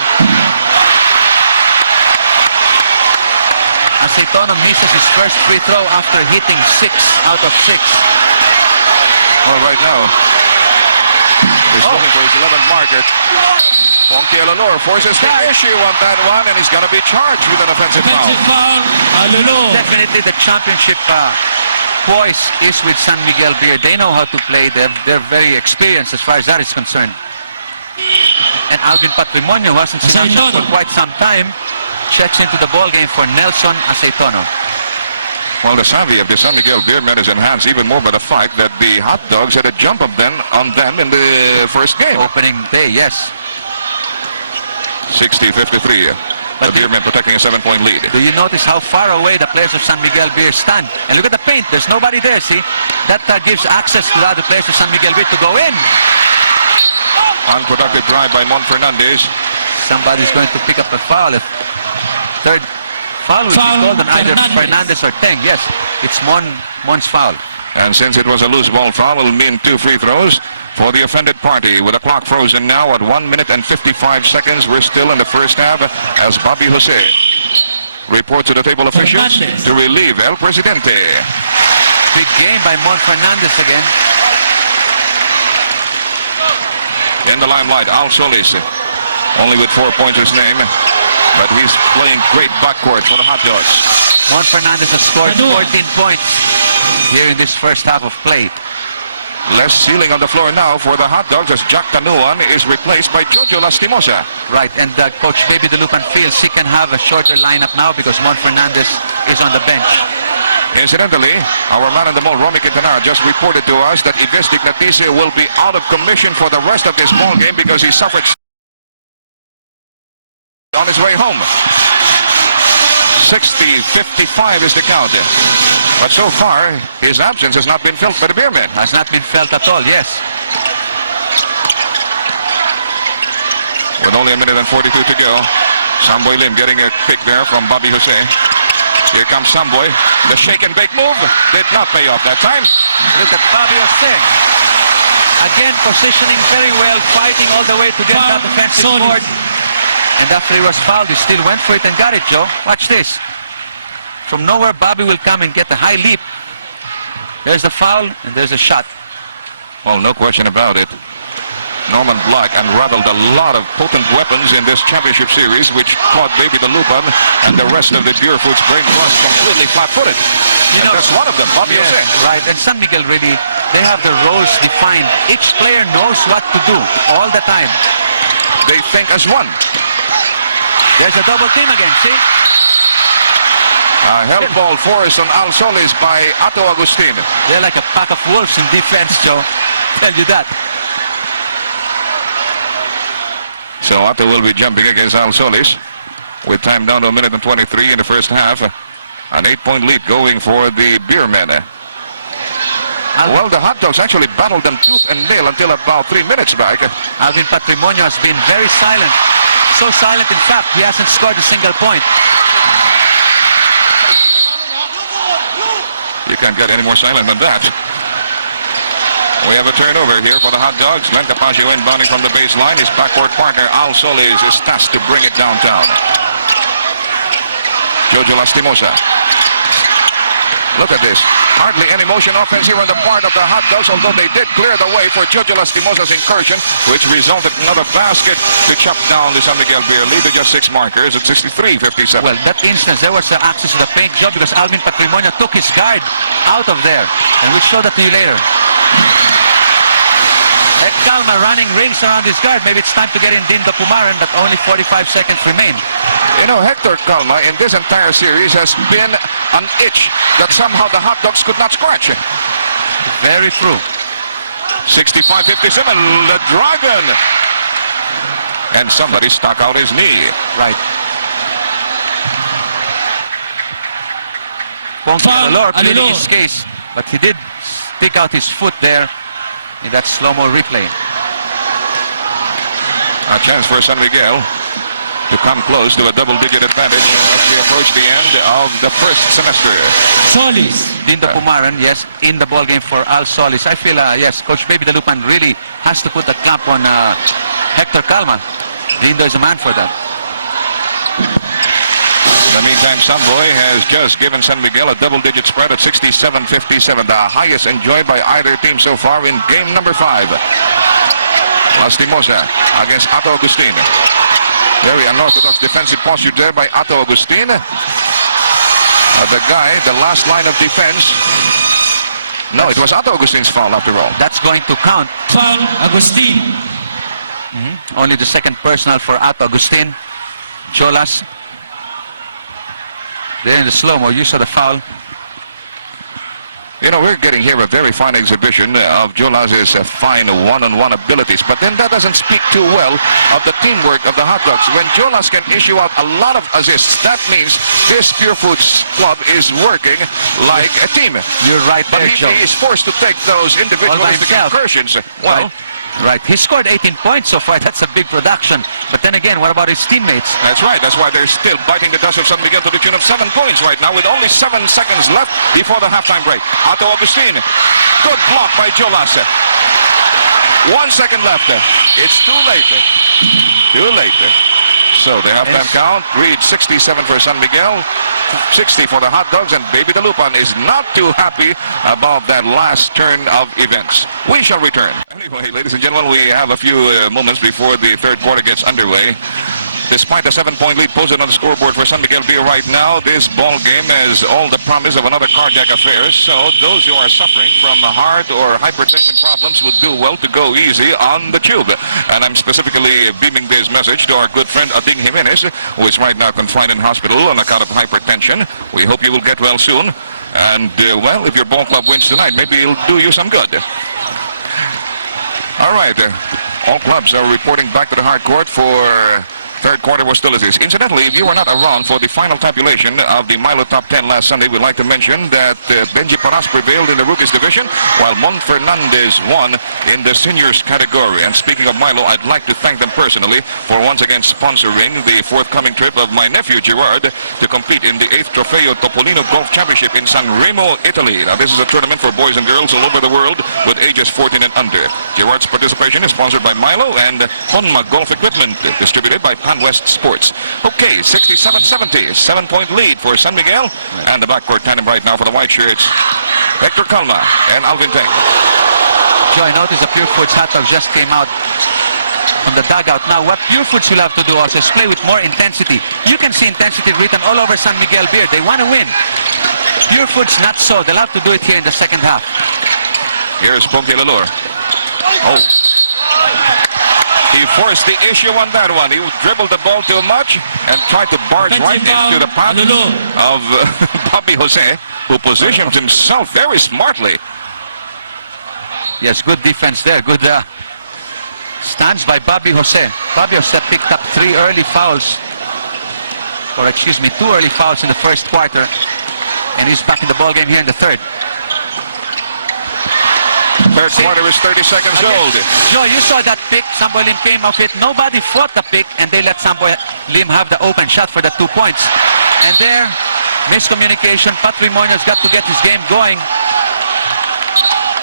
Azaitono misses his first free throw after hitting 6 out of 6. Well, right now, he's looking for his 11th marker. Ponky Alalor forces the issue on that one, and he's going to be charged with an offensive foul. Offensive foul. Alalor. Definitely the championship poise is with San Miguel Beer. They know how to play. They're very experienced as far as that is concerned. And Alvin Patrimonio, who hasn't seen action for quite some time, checks into the ball game for Nelson Azaitono. Well, the savvy of the San Miguel Beermen is enhanced even more by the fact that the Hotdogs had a jump on them in the first game. Opening day, yes. 60-53. The Beermen protecting a 7-point lead. Do you notice how far away the players of San Miguel Beer stand? And look at the paint. There's nobody there, see? That gives access to the other players of San Miguel Beer to go in. Unproductive drive by Mon Fernandez. Somebody's going to pick up a foul. Third foul will be called on either Fernandez or Teng. Yes, it's Mon's foul. And since it was a loose ball foul, it will mean 2 free throws for the offended party. With the clock frozen now at 1 minute and 55 seconds. We're still in the first half as Bobby Jose reports to the table officials to relieve El Presidente. Big game by Mon Fernandez again. in the limelight. Al Solis, only with 4 points his name, but he's playing great backcourt for the Hotdogs. Juan Fernandez has scored 14 points here in this first half of play. Less ceiling on the floor now for the Hotdogs as Jack Tanuan is replaced by Jojo Lastimosa. Right, and Coach Baby De Lupan feels he can have a shorter lineup now because Juan Fernandez is on the bench. Incidentally, our man in the mall, Romy Quintana, just reported to us that Ives Dignatice will be out of commission for the rest of this ball game because he suffered on his way home. 60-55 is the count. But so far, his absence has not been felt by the Beermen. Has not been felt at all, yes. With only a minute and 42 to go, Samboy Lim getting a kick there from Bobby Jose. Here comes Samboy. The shake and bake move did not pay off that time. Look at Bobby Jose. Again, positioning very well, fighting all the way to get that defensive board. And after he was fouled, he still went for it and got it, Joe. Watch this. From nowhere, Bobby will come and get a high leap. There's a foul, and there's a shot. Well, no question about it. Norman Black unraveled a lot of potent weapons in this championship series, which caught Baby De Lupan and the rest of the Purefoods brain trust completely flat-footed. You know, that's one of them, Bobby Jose. Right, and San Miguel really, they have the roles defined. Each player knows what to do all the time. They think as one. There's a double team again, see? A help ball forced on Al Solis by Ato Agustin. They're like a pack of wolves in defense, Joe. Tell you that. So Ato will be jumping against Al Solis with time down to a minute and 23 in the first half. An 8-point lead going for the Beermen. Well, the Hotdogs actually battled them tooth and nail until about 3 minutes back. Alvin Patrimonio has been very silent. So silent, in fact, he hasn't scored a single point. You can't get any more silent than that. We have a turnover here for the Hotdogs. Len Capaccio inbounding from the baseline. His backcourt partner, Al Solis, is tasked to bring it downtown. Jojo Lastimosa. Look at this. Hardly any motion offense here on the part of the Hotdogs, although they did clear the way for Jojo Lastimosa's incursion, which resulted in another basket to chop down the San Miguel Beer lead to just 6 markers at 63-57. Well, that instance, there was access to the paint job because Alvin Patrimonio took his guard out of there. And we'll show that to you later. And Calma running rings around his guard. Maybe it's time to get in Dindo Pumaran, but only 45 seconds remain. You know, Hector Calma in this entire series has been an itch that somehow the Hotdogs could not scratch. Very true. 65-57, the Dragon. And somebody stuck out his knee. Right. Won't pleading his case, but he did stick out his foot there in that slow-mo replay. A chance for San Miguel to come close to a double-digit advantage as we approach the end of the first semester. Solis. Dindo Pumaran, yes, in the ball game for Al Solis. I feel, yes, Coach Baby De Lupan really has to put the cap on Hector Calma. Dindo is a man for that. In the meantime, Samboy has just given San Miguel a double-digit spread at 67-57, the highest enjoyed by either team so far in game number 5. Lastimosa against Ato Agustin. Very unorthodox defensive posture there by Ato Agustin. The guy, the last line of defense. No, it was Ato Agustin's foul after all. That's going to count. Foul, Agustin. Only the second personal for Ato Agustin. Jolas. There in the slow-mo, you saw the foul. You know, we're getting here a very fine exhibition of Jolas's fine one-on-one abilities, but then that doesn't speak too well of the teamwork of the Hotdogs. When Jolas can issue out a lot of assists, that means this Purefoods club is working like a team. You're right But there, he Joe. is forced to take those individualistic incursions. Well, Right. He scored 18 points so far. That's a big production. But then again, what about his teammates? that's right. That's why they're still biting the dust of San Miguel to the tune of 7 points right now with only 7 seconds left before the halftime break. Ato Agustin. Good block by Jolas. 1 second left. It's too late. Too late. So the halftime count reads 67 for San Miguel, 60 for the Hotdogs, and Baby Dalupan is not too happy about that last turn of events. We shall return. Anyway, ladies and gentlemen, we have a few moments before the third quarter gets underway. Despite a 7-point lead posted on the scoreboard for San Miguel Beer right now, this ball game has all the promise of another cardiac affair. So those who are suffering from heart or hypertension problems would do well to go easy on the tube. And I'm specifically beaming this message to our good friend Ading Jimenez, who is right now confined in hospital on account of hypertension. We hope you will get well soon. And, well, if your ball club wins tonight, maybe it'll do you some good. All right. All clubs are reporting back to the hard court for... third quarter hostilities. Incidentally, if you were not around for the final tabulation of the Milo Top 10 last Sunday, we'd like to mention that Benji Paras prevailed in the Rookies Division, while Mon Fernandez won in the Seniors category. And speaking of Milo, I'd like to thank them personally for once again sponsoring the forthcoming trip of my nephew Gerard to compete in the 8th Trofeo Topolino Golf Championship in San Remo, Italy. Now, this is a tournament for boys and girls all over the world with ages 14 and under. Gerard's participation is sponsored by Milo and Honma Golf Equipment, distributed by West Sports. Okay, 67-70, 7-point lead for San Miguel, and the backcourt tandem right now for the white shirts, Hector Calma and Alvin Teng. Joe, I noticed the Purefoods Hotdogs just came out from the dugout. Now, what Purefoods will have to do also is play with more intensity. You can see intensity written all over San Miguel Beer. They want to win. Purefoods not so. They'll have to do it here in the second half. Here's Ponte Lalor. Oh. He forced the issue on that one. He dribbled the ball too much and tried to barge right into the path of Bobby Jose, who positions himself very smartly. Yes, good defense there. Good stands by Bobby Jose. Bobby Jose picked up 2 early fouls in the first quarter, and he's back in the ball game here in the third. Third quarter is 30 seconds old. Joe, you saw that pick. Samboy Lim came off it. Nobody fought the pick, and they let Samboy Lim have the open shot for the 2 points. And there, miscommunication. Patrimonio's got to get his game going.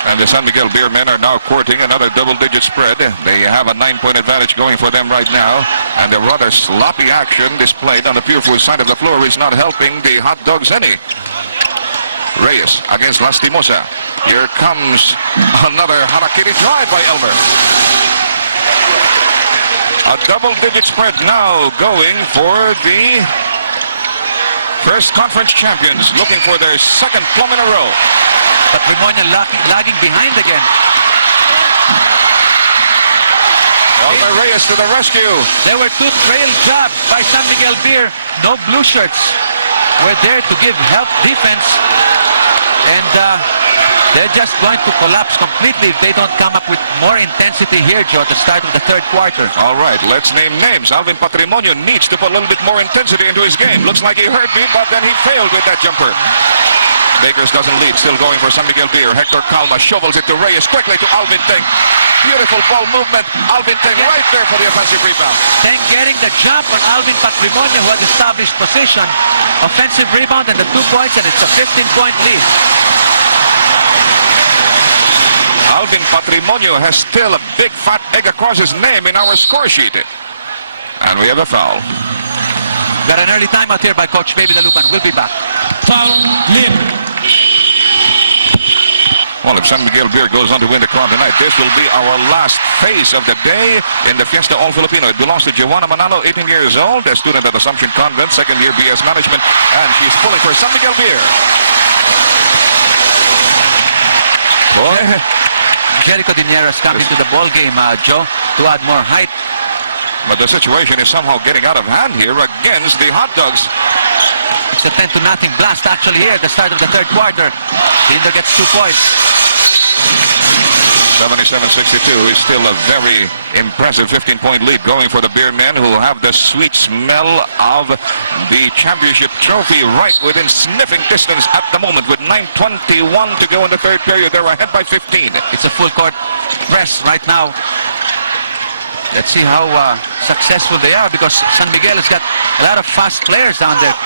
And the San Miguel Beer men are now courting another double-digit spread. They have a 9-point advantage going for them right now. And the rather sloppy action displayed on the Purefoods side of the floor is not helping the Hotdogs any. Reyes against Lastimosa. Here comes another Harakiri drive by Elmer. A double-digit spread now going for the first conference champions, looking for their second plum in a row. Patrimonio lagging behind again. Elmer Reyes to the rescue. There were 2 trail jobs by San Miguel Beer. No blue shirts were there to give help defense. And they're just going to collapse completely if they don't come up with more intensity here, Joe, at the start of the third quarter. All right, let's name names. Alvin Patrimonio needs to put a little bit more intensity into his game. Looks like he hurt me, but then he failed with that jumper. Bakers doesn't lead, still going for San Miguel Beer. Hector Calma shovels it to Reyes, quickly to Alvin Teng. Beautiful ball movement. Alvin Teng right there for the offensive rebound. Teng getting the jump on Alvin Patrimonio, who had established position. Offensive rebound and the 2 points, and it's a 15-point lead. Alvin Patrimonio has still a big fat egg across his name in our score sheet. And we have a foul. Got an early timeout here by Coach Baby Dalupan. We'll be back. Foul, Lim. Well, if San Miguel Beer goes on to win the crown tonight, this will be our last phase of the day in the Fiesta All-Filipino. It belongs to Joanna Manalo, 18 years old, a student at Assumption Convent, second-year BS Management, and she's pulling for San Miguel Beer. Jericho Dineras coming to the ball game, Joe, to add more height. But the situation is somehow getting out of hand here against the Hotdogs. It's a 10-0 blast actually here at the start of the third quarter. Tinder gets 2 points. 77-62 is still a very impressive 15-point lead going for the Beer men, who have the sweet smell of the championship trophy right within sniffing distance at the moment. With 9:21 to go in the third period, they're ahead by 15. It's a full court press right now. Let's see how successful they are, because San Miguel has got a lot of fast players down there.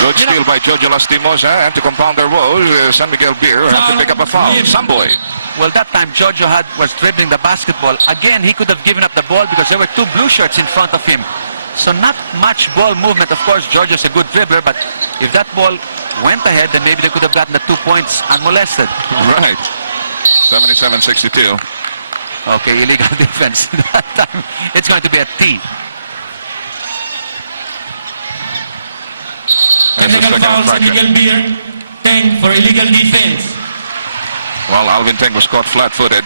Good steal by Jojo Lastimosa, and to compound their woes, San Miguel Beer have to pick up a foul. Samboy. Well, that time Jojo was dribbling the basketball. Again, he could have given up the ball because there were 2 blue shirts in front of him. So not much ball movement. Of course, Georgio's a good dribbler, but if that ball went ahead, then maybe they could have gotten the 2 points unmolested. Right. 77-62. Okay, illegal defense. That time, it's going to be a T. Technical foul sa Miguel Beer. 10 for illegal defense. Well, Alvin Teng was caught flat-footed.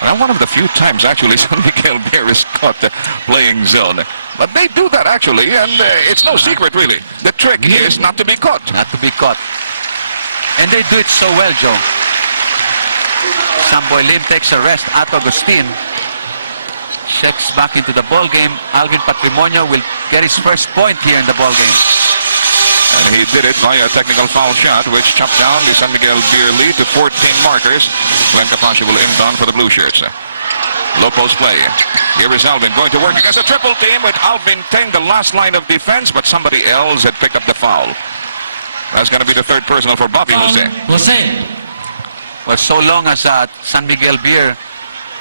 Well, one of the few times, actually, San Miguel Beer is caught playing zone. But they do that, actually, and it's no secret, really. The trick is not to be caught. Not to be caught. And they do it so well, Joe. Samboy Lim takes a rest at Agustin. Checks back into the ball game. Alvin Patrimonio will get his first point here in the ball game. And he did it via a technical foul shot, which chopped down the San Miguel Beer lead to 14 markers. Glenn Capaccio will inbound for the Blue Shirts. Low post play. Here is Alvin going to work against a triple team with Alvin Teng, the last line of defense, but somebody else had picked up the foul. That's going to be the third personal for Bobby Jose. Well, so long as San Miguel Beer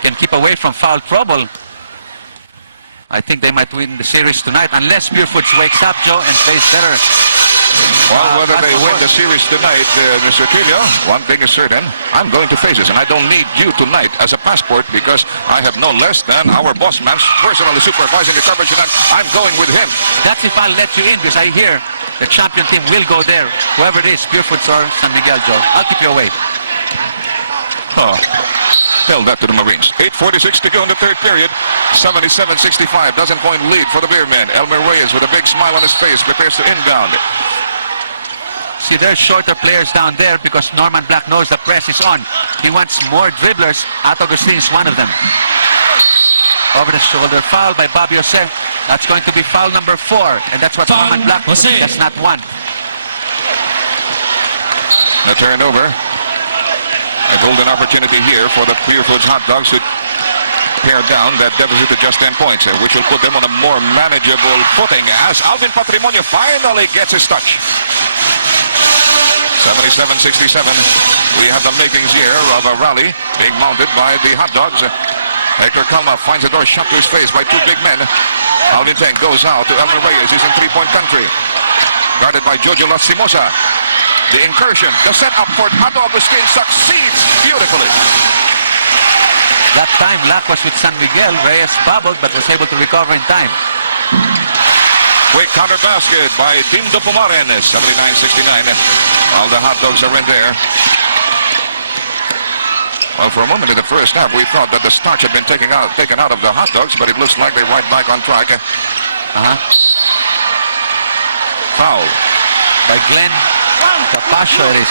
can keep away from foul trouble, I think they might win the series tonight, unless Purefoods wakes up, Joe, and plays better. Well, whether they win the series tonight, Mr. Trillo, one thing is certain. I'm going to Faces, and I don't need you tonight as a passport because I have no less than our boss man personally supervising the coverage, and I'm going with him. That's if I'll let you in, because I hear the champion team will go there. Whoever it is, Purefoods or San Miguel, Joe. I'll keep you away. Oh, tell that to the Marines. 8:46 to go in the third period. 77-65, dozen-point lead for the Beermen. Elmer Reyes with a big smile on his face prepares to inbound. See, there's shorter players down there because Norman Black knows the press is on. He wants more dribblers. At Agustin is one of them. Over the shoulder foul by Bobby Jose. That's going to be foul number 4. And that's what Foul, Norman Black Jose. has not won. A turnover. A golden opportunity here for the Purefoods Hotdogs to pare down that deficit to just 10 points, which will put them on a more manageable footing as Alvin Patrimonio finally gets his touch. 77-67. We have the makings here of a rally being mounted by the Hotdogs. Hector Calma finds the door shot to his face by 2 big men. Alvin Teng goes out to Elmer Reyes. He's in three-point country. Guarded by Jojo Lastimosa. The incursion, the setup for Ato Agustin succeeds beautifully. That time, Black was with San Miguel. Reyes bobbled but was able to recover in time. Quick counter basket by Dindo Pumaren, 79-69. All the Hotdogs are in there. Well, for a moment in the first half, we thought that the starch had been taken out of the Hotdogs, but it looks like they're right back on track. Foul By Glenn Capaccio it is.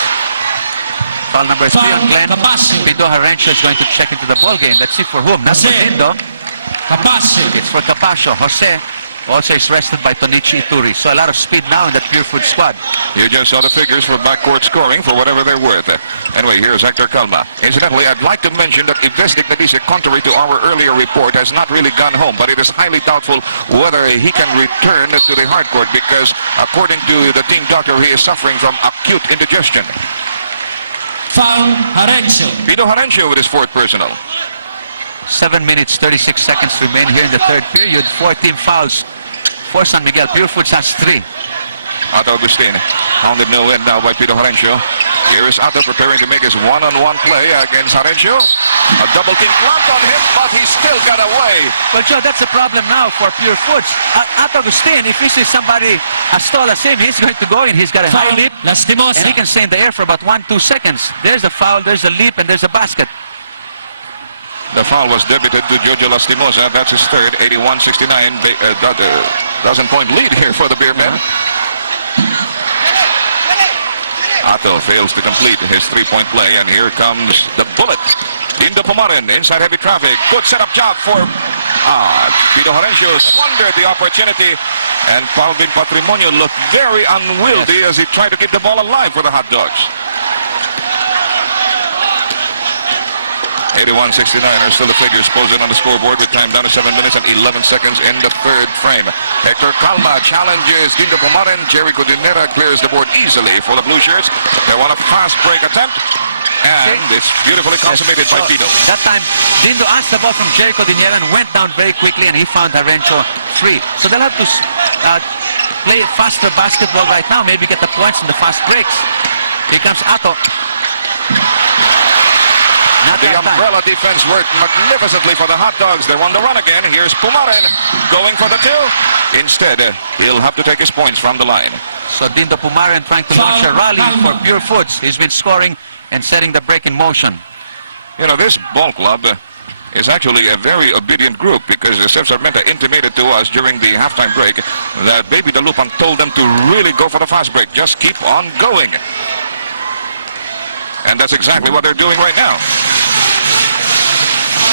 Foul number 3 on Glenn. Pido Harencio is going to check into the ball game. Let's see for whom. Not for Dindo. It's for Capaccio. Jose also is rested by Tonichi Ituri. So a lot of speed now in that Purefoods squad. You just saw the figures for backcourt scoring for whatever they're worth. Anyway, here's Hector Calma. Incidentally, I'd like to mention that Ives Ignatius, contrary to our earlier report, has not really gone home, but it is highly doubtful whether he can return to the hardcourt because, according to the team doctor, he is suffering from acute indigestion. Foul, Harencio. Pido Harencio with his 4th personal. 7 minutes, 36 seconds remain here in the third period. 14 fouls for San Miguel. Purefoods has 3. Ato Agustin pounded no end now by Pido Harencio. Here is Ato preparing to make his one-on-one play against Harencio. A double team clamped on him, but he still got away. Well, Joe, that's the problem now for Purefoods. At Agustin, if he sees somebody as tall as him, he's going to go in. He's got a high leap, Lastimosa. and he can stay in the air for about 1-2 seconds. There's a foul, there's a leap, and there's a basket. The foul was debited to Jojo Lastimosa. That's his 3rd, 81-69. Dozen-point lead here for the Beermen. Ato fails to complete his 3-point play, and here comes the bullet. Dindo Pumaren inside heavy traffic. Good setup job for Pido Harencio squandered the opportunity, and Alvin Patrimonio looked very unwieldy as he tried to keep the ball alive for the Hotdogs. 81-69 are still the figures posted on the scoreboard with time down to 7 minutes and 11 seconds in the third frame. Hector Calma challenges Dindo Pumaren. Jericho Dinera clears the board easily for the Blue Shirts. They want a fast break attempt, and it's beautifully consummated by Pido. That time, Dindo asked the ball from Jericho Dinera and went down very quickly, and he found Harencio 3. So they'll have to play faster basketball right now, maybe get the points in the fast breaks. Here comes Ato. The umbrella defense worked magnificently for the Hotdogs. They won the run again. Here's Pumaren going for the 2. Instead, he'll have to take his points from the line. So Dindo Pumaren trying to launch a rally for Purefoods. He's been scoring and setting the break in motion. You know, this ball club is actually a very obedient group, because Sef Sarmenta intimated to us during the halftime break that Baby Dalupan told them to really go for the fast break. Just keep on going. And that's exactly what they're doing right now.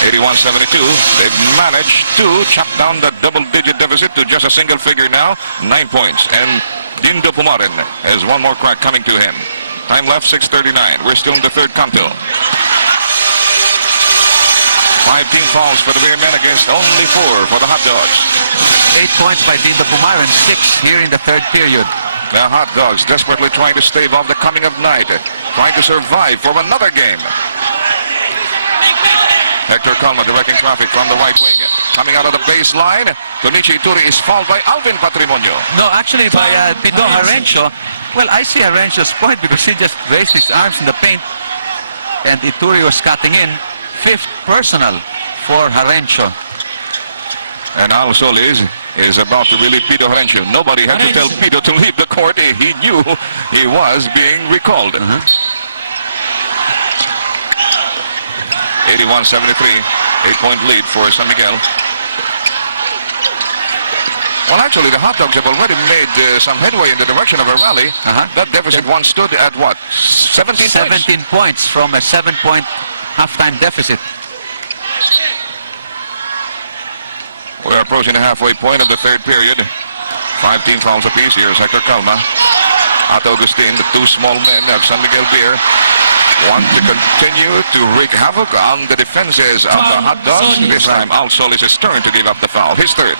81-72. They've managed to chop down the double-digit deficit to just a single figure now, 9 points. And Dindo Pumaren has one more crack coming to him. Time left, 6:39. We're still in the third canto. 5 team fouls for the Beer Men against only 4 for the Hotdogs. 8 points by Dindo Pumaren, 6 here in the third period. The Hotdogs desperately trying to stave off the coming of night, trying to survive for another game. Hector Calma directing traffic from the right wing. Coming out of the baseline, Tonichi Ituri is fouled by Alvin Patrimonio. No, actually by Pido Harencio. Well, I see Harencio's point because he just raised his arms in the paint and Ituri was cutting in. 5th personal for Harencio. And Al Solis is about to relieve Pido Harencio. Nobody had to tell Pido to leave the court. He knew he was being recalled. 81-73, 8-point lead for San Miguel. Well, actually, the Hotdogs have already made some headway in the direction of a rally. That deficit once stood at what? 17 points from a 7-point halftime deficit. We're approaching the halfway point of the third period. 5 team fouls apiece. Here's Hector Calma. Ato Agustin, the 2 small men of San Miguel Beer, want to continue to wreak havoc on the defenses of the Hotdogs. This time, Al Solis is turn to give up the foul. His 3rd.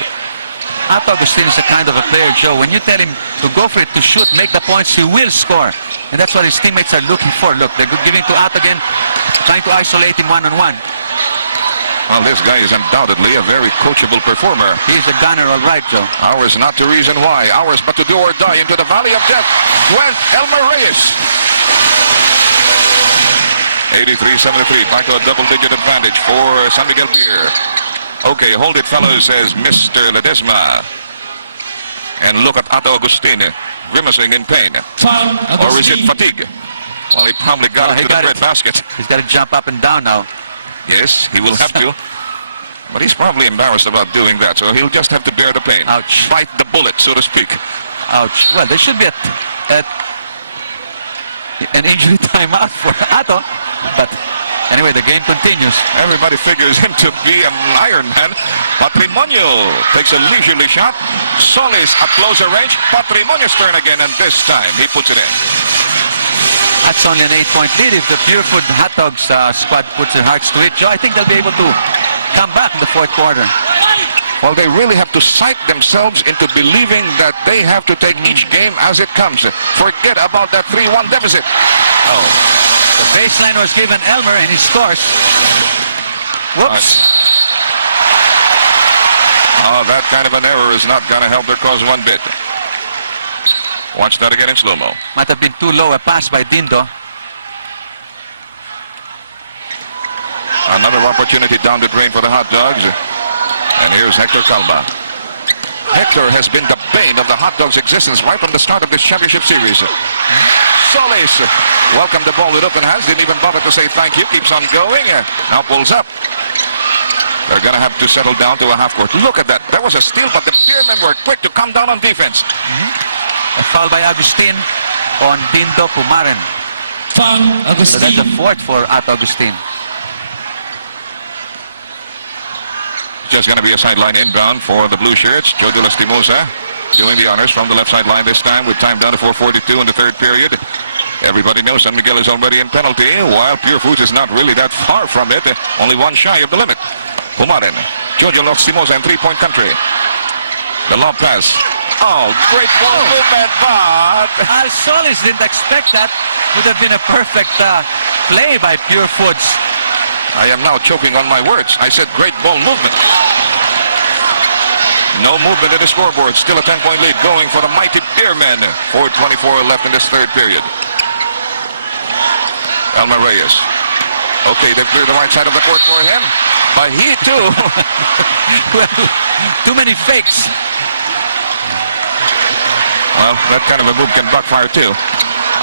Ato Agustin is a kind of a player, Joe. When you tell him to go for it, to shoot, make the points, he will score. And that's what his teammates are looking for. Look, they're giving to Ato again, trying to isolate him one-on-one. Well, this guy is undoubtedly a very coachable performer. He's a gunner, all right, Joe. Ours not to reason why. Ours but to do or die. Into the valley of death went Elmer Reyes. 83-73. Back to a double-digit advantage for San Miguel Beer. Okay, hold it, fellows, says Mr. Ledesma. And look at Ato Agustin grimacing in pain. Or is it fatigue? Well, he probably got it to the bread basket. He's got to jump up and down now. Yes, he will have to. But he's probably embarrassed about doing that, so he'll just have to bear the pain. Ouch. Bite the bullet, so to speak. Ouch. Well, there should be an injury timeout for Ato. But anyway, the game continues. Everybody figures him to be an Iron Man. Patrimonio takes a leisurely shot. Solis at closer range. Patrimonio's turn again, and this time he puts it in. That's only an 8-point lead. If the Purefood Hotdogs squad puts their hearts to it, Joe, I think they'll be able to come back in the 4th quarter. Well, they really have to psych themselves into believing that they have to take each game as it comes. Forget about that 3-1 deficit. Oh. The baseline was given Elmer, and he scores. Whoops. Oh, that kind of an error is not going to help their cause one bit. Watch that again in slow-mo. Might have been too low a pass by Dindo. Another opportunity down the drain for the Hotdogs. And here's Hector Calma. Hector has been the bane of the Hotdogs' existence right from the start of this championship series. Solis welcomed the ball with open hands. Didn't even bother to say thank you. Keeps on going. Now pulls up. They're going to have to settle down to a half court. Look at that. That was a steal, but the Beermen were quick to come down on defense. A foul by Agustin on Dindo Pumaren. Foul, So that's the 4th for Ato Agustin. Just going to be a sideline inbound for the blue shirts. Jojo Lastimosa doing the honors from the left sideline this time with time down to 4:42 in the 3rd period. Everybody knows San Miguel is already in penalty, while Purefoods is not really that far from it. Only 1 shy of the limit. Pumaren, Jojo Lastimosa in 3-point country. The lob pass. Oh, great ball movement, but Al Solis didn't expect that. Would have been a perfect play by Purefoods. I am now choking on my words. I said great ball movement. No movement in the scoreboard. Still a 10-point lead going for the mighty Deermen. 4:24 left in this third period. Elmer Reyes. Okay, they've cleared the right side of the court for him. But he too. Well, too many fakes. Well, that kind of a move can backfire too.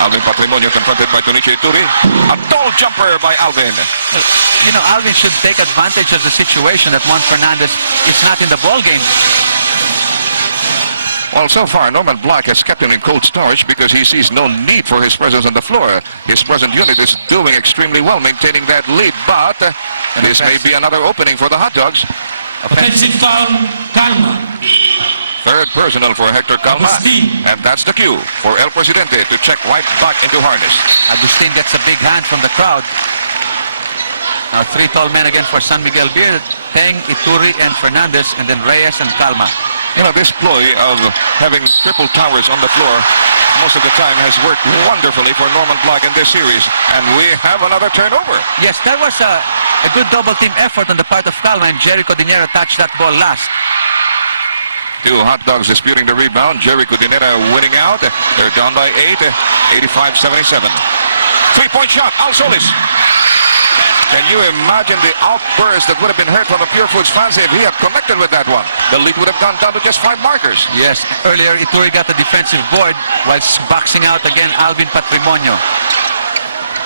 Alvin Patrimonio confronted by Tunichi Ituri. A tall jumper by Alvin. You know, Alvin should take advantage of the situation that Mon Fernandez is not in the ball game. Well, so far, Norman Black has kept him in cold storage because he sees no need for his presence on the floor. His present unit is doing extremely well, maintaining that lead. But this may be another opening for the Hotdogs. Offensive foul, Calma. Third personal for Hector Calma. And that's the cue for El Presidente to check right back into harness. Agustin gets a big hand from the crowd. Now 3 tall men again for San Miguel Beer. Teng, Ituri, and Fernandez, and then Reyes and Calma. You know, this ploy of having triple towers on the floor most of the time has worked wonderfully for Norman Black in this series. And we have another turnover. Yes, that was a good double team effort on the part of Calma, and Jericho Dinero touched that ball last. 2 Hotdogs disputing the rebound. Jericho Dinero winning out. They're down by 8, 85-77. 3-point shot, Al Solis. Can you imagine the outburst that would have been heard from the Purefoods fans if he had connected with that one? The lead would have gone down to just 5 markers. Yes, earlier Ituri got the defensive board while boxing out again Alvin Patrimonio.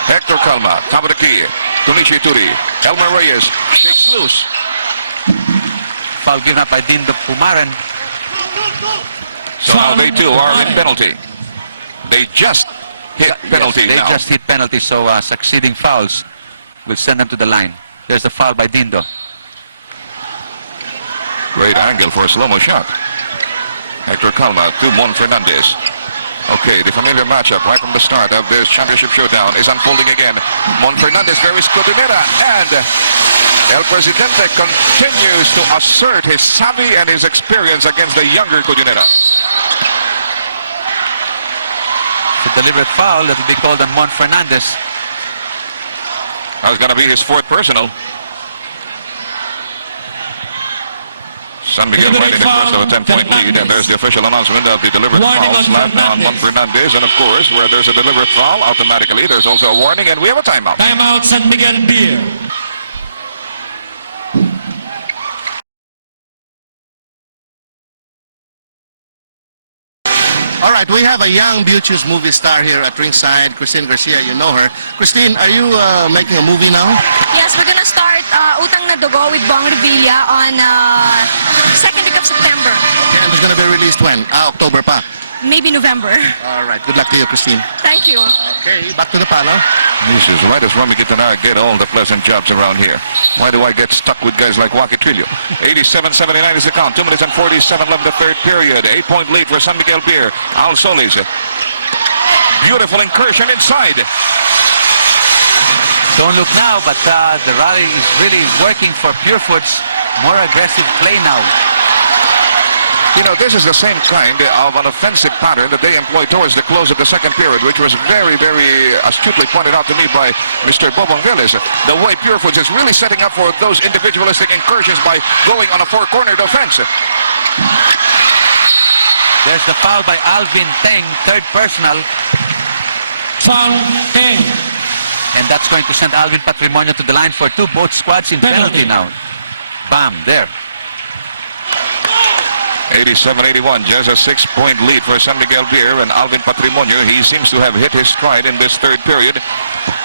Hector Calma, top of the key. Tunichi Ituri. Elmer Reyes shakes loose. Foul given up by Dindo Pumaran. So now they too are in penalty. They just hit penalty Yes, they now. just hit penalty, so succeeding fouls will send them to the line. There's the foul by Dindo. Great angle for a slow-mo shot. Hector Calma to Mon Fernandez. Okay, the familiar matchup right from the start of this championship showdown is unfolding again. Mon Fernandez varies Codinera, and El Presidente continues to assert his savvy and his experience against the younger Codinera. The deliberate foul that will be called on Mon Fernandez. That's going to be his 4th personal. San Miguel right in the course of a 10-point lead, and there's the official announcement of the deliberate foul slapped on Mon Fernandez. And of course, where there's a deliberate foul, automatically there's also a warning, and we have a timeout. Timeout, San Miguel Beer. All right, we have a young, beauteous movie star here at ringside, Christine Garcia. You know her. Christine, are you making a movie now? Yes, we're gonna start Utang na Dugo with Bong Revilla on 2nd week of September. Okay, and it's going to be released when? October pa. Maybe November. All right, good luck to you, Christine. Thank you. Okay, back to the panel. This is right as Romy Quintana get all the pleasant jobs around here. Why do I get stuck with guys like Waki Trillo? 87-79 is the count. 2 minutes and 47 left in the third period. 8-point lead for San Miguel Beer. Al Solis. Beautiful incursion inside. Don't look now, but the rally is really working for Purefoods. More aggressive play now. You know, this is the same kind of an offensive pattern that they employed towards the close of the second period, which was very, very astutely pointed out to me by Mr. Bobong Villas. The way Purefoods is really setting up for those individualistic incursions by going on a 4-cornered offense. There's the foul by Alvin Teng, 3rd personal. Foul, Teng. And that's going to send Alvin Patrimonio to the line for 2. Both squads in penalty now. Bam, there. 87-81, just a 6-point lead for San Miguel Beer, and Alvin Patrimonio, he seems to have hit his stride in this third period.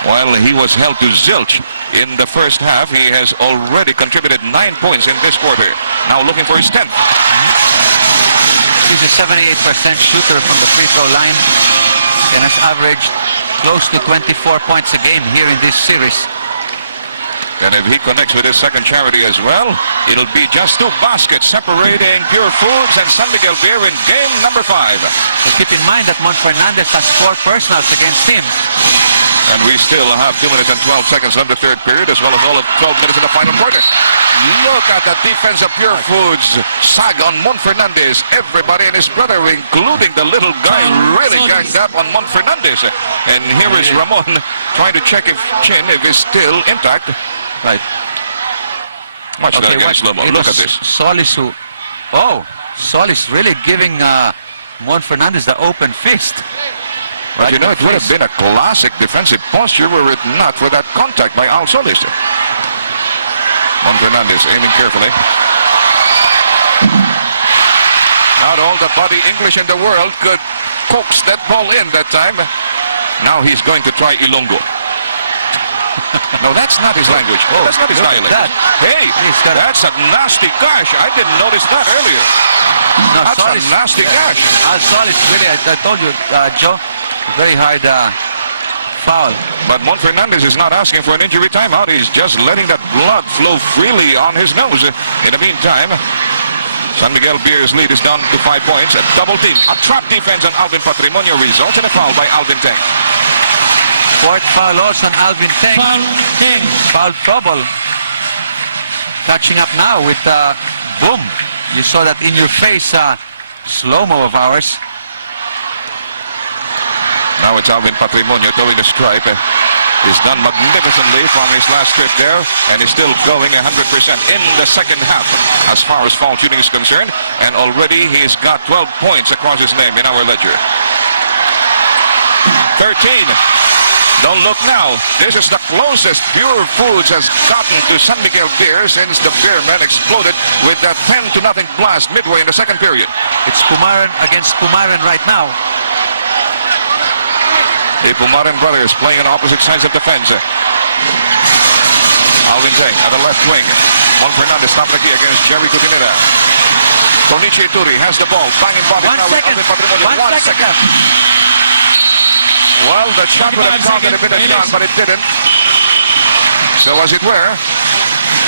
While he was held to zilch in the first half, he has already contributed 9 points in this quarter. Now looking for his 10th. He's a 78% shooter from the free throw line and has averaged close to 24 points a game here in this series. And if he connects with his second charity as well, it'll be just 2 baskets separating Purefoods and San Miguel Beer in game number 5. So keep in mind that Mon Fernandez has 4 personals against him. And we still have 2 minutes and 12 seconds left in the third period, as well as all of 12 minutes in the final quarter. Look at the defense of Purefoods. Sag on Mon Fernandez. Everybody and his brother, including the little guy, really ganged up on Mon Fernandez. And here is Ramon trying to check if Chin is still intact. Right. Watch that again, slow-mo. Look at this. Solis who... Oh, Solis really giving Mon Fernandez the open fist. But you know, it would have been a classic defensive posture were it not for that contact by Al Solis. Mon Fernandez aiming carefully. Not all the body English in the world could coax that ball in that time. Now he's going to try Ilonggo. No, that's not his language. Oh, that's not his dialect. Hey, that's a nasty gash. I didn't notice that earlier. No, that's Solis, a nasty gash. Solis really, I told you, Joe, very hard foul. But Mon Fernandez is not asking for an injury timeout. He's just letting that blood flow freely on his nose. In the meantime, San Miguel Beer's lead is down to 5 points. A double team. A trap defense on Alvin Patrimonio results in a foul by Alvin Teng. Fourth foul also on Alvin Teng. Foul 10. Foul trouble. Catching up now with boom. You saw that in your face slow-mo of ours. Now it's Alvin Patrimonio throwing the stripe. He's done magnificently from his last trip there, and he's still going 100% in the second half as far as foul shooting is concerned. And already he's got 12 points across his name in our ledger. 13. Don't look now. This is the closest Purefoods has gotten to San Miguel Beer since the Beermen exploded with that 10-0 blast midway in the second period. It's Pumaran against Pumaran right now. The Pumaran brothers playing on opposite sides of defense. Alvin Teng at the left wing. Mon Fernandez stop the key against Jerry Coutinera. Tonichi Ituri has the ball. Banging body now with Alvin Patrimonio. 1 second. Well, the shot would have counted a bit of shot, but it didn't. So as it were,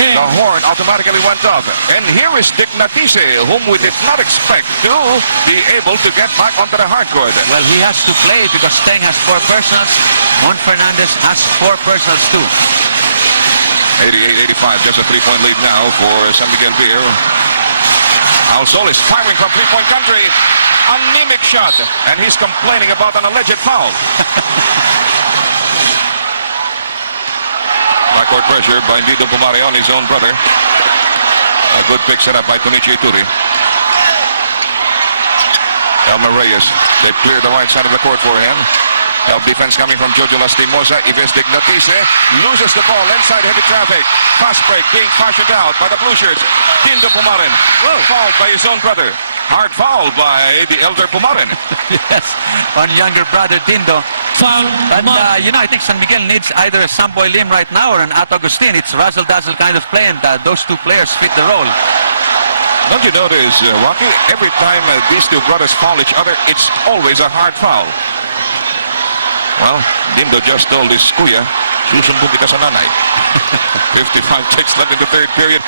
the horn automatically went off. And here is Dignatise, whom we did not expect to be able to get back onto the hardcourt. Well, he has to play because Teng has 4 personals. Mon Fernandez has 4 personals too. 88-85, just a 3-point lead now for San Miguel Beer. Al Solis firing from 3-point country. Anemic shot, and he's complaining about an alleged foul. Backcourt pressure by Dito Pumare on his own brother. A good pick set up by Tonichi Ituri. Elmer Reyes, they've cleared the right side of the court for him. Help defense coming from Jojo Lastimosa. Yves Dignatise loses the ball inside heavy traffic. Fast break being fashioned out by the blue shirts. Dindo Pumarin, fouled by his own brother. Hard foul by the elder Pumarin. Yes, one younger brother, Dindo. Foul. But, you know, I think San Miguel needs either a Samboy Lim right now or an Ato Agustin. It's razzle-dazzle kind of play, and those two players fit the role. Don't you notice, Rocky, every time these two brothers foul each other, it's always a hard foul. Well, Dindo just told his kuya, susumbong kita sa nanay. 55 ticks left in the third period.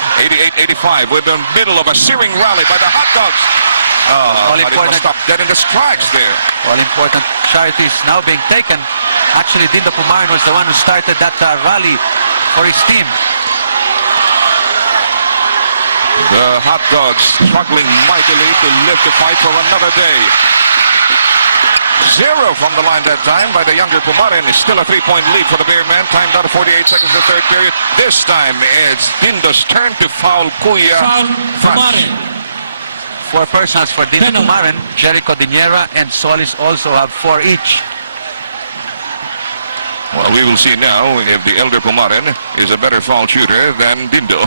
88-85 with the middle of a searing rally by the Hotdogs. All but important. it was stopped dead in the strikes there. All important charities now being taken. Actually, Dindo Pumaran was the one who started that rally for his team. The Hotdogs struggling mightily to live to fight for another day. 0 from the line that time by the younger Pumarin. It's still a 3-point lead for the Beermen. Time down to 48 seconds in the third period. This time it's Dindo's turn to foul Kuya. Foul Pumarin. 4 personals for Dindo Pumaran. Jericho Diniera and Solis also have 4 each. Well, we will see now if the elder Pumarin is a better foul shooter than Dindo.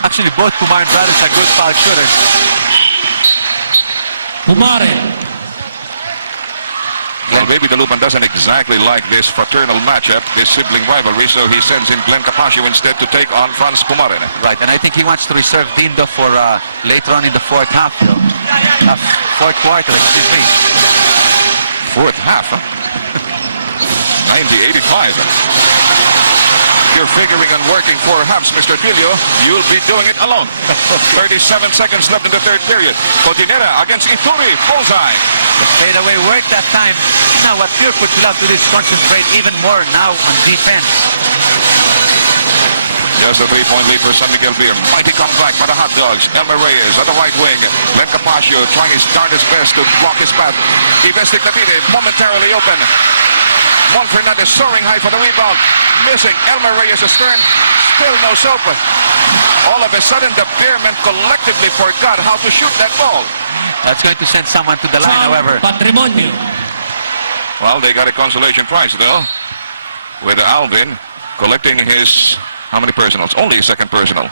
Actually, both Pumaran brothers are good foul shooters. Pumarin. Well, maybe the Lupan doesn't exactly like this fraternal matchup, this sibling rivalry, so he sends in Glenn Capaccio instead to take on Franz Pumarin. Right, and I think he wants to reserve Dindo for later on in the fourth half, though. Fourth quarter, excuse me. Fourth half, huh? 90-85. You're figuring on working 4 halves, Mr. Tilio. You'll be doing it alone. 37 seconds left in the third period. Coutinera against Ituri. Bullseye. The fadeaway work that time. Now what Purefoods will have to do is concentrate even more now on defense. Just a 3-point lead for San Miguel Beer. Mighty comeback by the Hotdogs. Elmer Reyes at the right wing. Len Capaccio trying his darndest best to block his path. Yves Dignatise momentarily open. Mon Fernandez soaring high for the rebound. Missing. Elmer Reyes astern. Still no soap. All of a sudden, the Bearmen collectively forgot how to shoot that ball. That's going to send someone to the line, however. Patrimonio. Well, they got a consolation prize, though, with Alvin collecting his, how many personals? Only a second personal.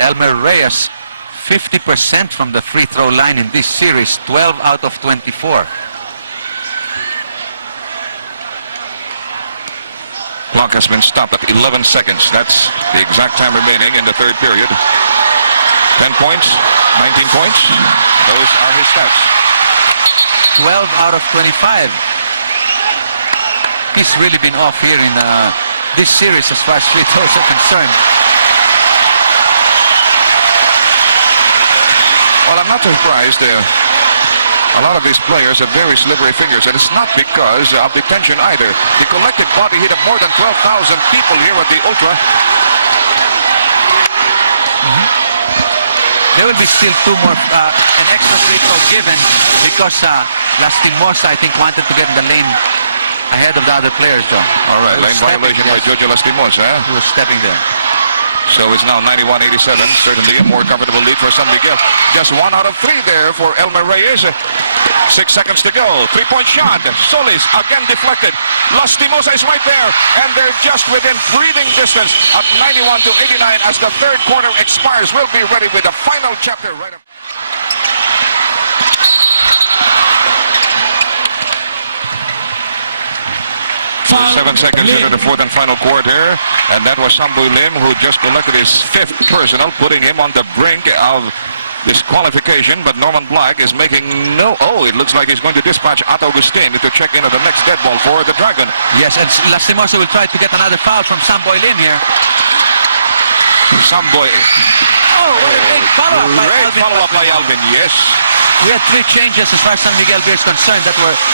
Elmer Reyes, 50% from the free throw line in this series, 12 out of 24. Clock has been stopped at 11 seconds. That's the exact time remaining in the third period. 10 points, 19 points. Those are his stats. 12 out of 25. He's really been off here in this series as far as free throws are concerned. Well, I'm not surprised. A lot of these players have very slippery fingers, and it's not because of the tension either. The collective body heat of more than 12,000 people here at the Ultra. There will be still two more, an extra free throw given because Lastimosa, I think, wanted to get in the lane ahead of the other players, John. All right, lane violation by Jojo Lastimosa. He was stepping there. So it's now 91-87. Certainly a more comfortable lead for San Miguel. Just 1 out of 3 there for Elmer Reyes. 6 seconds to go. 3-point shot. Solis again deflected. Lastimosa is right there. And they're just within breathing distance at 91-89 as the third quarter expires. We'll be ready with the final chapter right up. Foul. 7 seconds into the fourth and final quarter, and that was Samboy Lim who just collected his 5th personal, putting him on the brink of disqualification. But Norman Black is making no... Oh, it looks like he's going to dispatch At Augustin to check in at the next dead ball for the Dragon. Yes, and Lastimosa will try to get another foul from Samboy Lim here. Samboy. Oh, what a big follow-up by Great Alvin. follow-up by Alvin, yes. We had 3 changes as far as San Miguel Beer is concerned.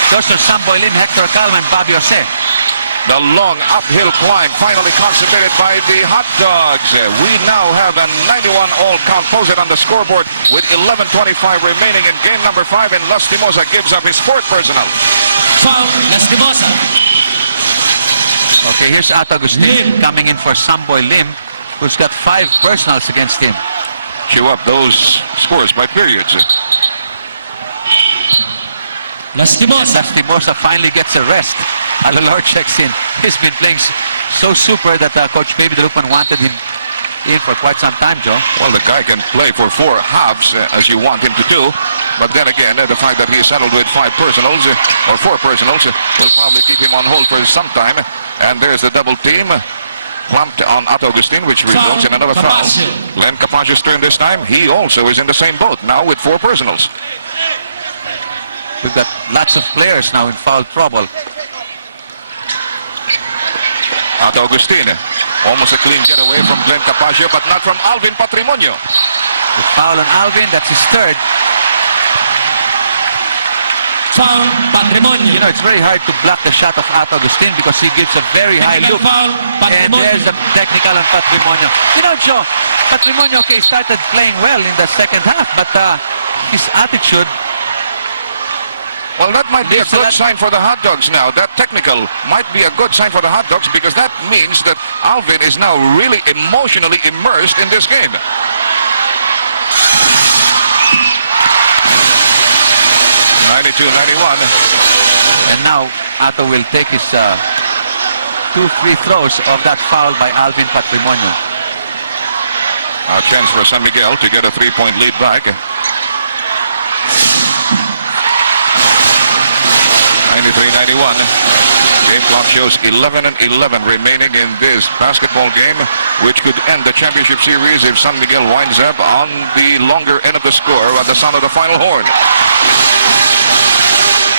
Those are Samboy Lim, Hector Calma, and Bobby Jose. The long uphill climb finally consummated by the Hotdogs. We now have a 91 all count posted on the scoreboard with 11:25 remaining in game number 5, and Lastimosa gives up his 4th personal. Foul. Lastimosa. Okay, here's At Augustin coming in for Samboy Lim, who's got 5 personals against him. Chew up those scores by periods. Lastimosa finally gets a rest. Alalor checks in. He's been playing so super that Coach Baby Dalupan wanted him in for quite some time, Joe. Well, the guy can play for 4 halves as you want him to do. But then again, the fact that he is settled with 5 personals or 4 personals will probably keep him on hold for some time. And there's the double team plumped on At Augustin, which results in another foul. Len Capacio's turn this time. He also is in the same boat now with 4 personals. We've got lots of players now in foul trouble. At Augustin, almost a clean getaway from Glenn Capacio, but not from Alvin Patrimonio. The foul on Alvin, that's his 3rd. Foul. Patrimonio. You know, it's very hard to block the shot of At Augustin because he gives a very high look. Foul. And there's the technical on Patrimonio. You know, Joe, Patrimonio, okay, started playing well in the second half, but his attitude... Well, that might be a good sign for the Hotdogs now. That technical might be a good sign for the Hotdogs because that means that Alvin is now really emotionally immersed in this game. 92-91. And now Atto will take his 2 free throws of that foul by Alvin Patrimonio. A chance for San Miguel to get a 3-point lead back. 93-91. Game clock shows 11-11 remaining in this basketball game, which could end the championship series if San Miguel winds up on the longer end of the score at the sound of the final horn.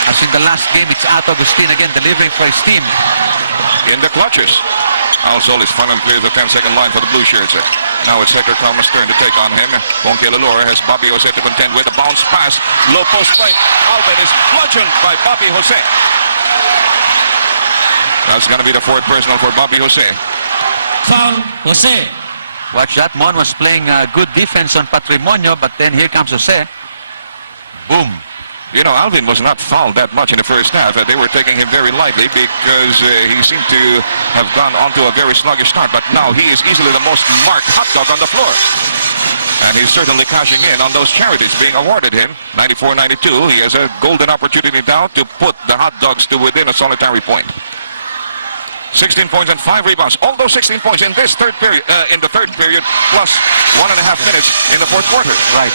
As in the last game, it's At Augustin again delivering for his team. In the clutches. Al Solis finally clears the 10-second line for the Blue Shirts. Now it's Hector Calma's turn to take on him. Bonke Lalore has Bobby Jose to contend with. A bounce pass. Low post play. Alvin is bludgeoned by Bobby Jose. That's going to be the 4th personal for Bobby Jose. Foul. Jose. Watch that. Mon was playing good defense on Patrimonio, but then here comes Jose. Boom. You know, Alvin was not fouled that much in the first half. They were taking him very lightly because he seemed to have gone onto a very sluggish start. But now he is easily the most marked hot dog on the floor. And he's certainly cashing in on those charities being awarded him. 94-92. He has a golden opportunity now to put the Hot Dogs to within a solitary point. 16 points and 5 rebounds. All those 16 points in this third period, plus 1.5 minutes in the fourth quarter. Right.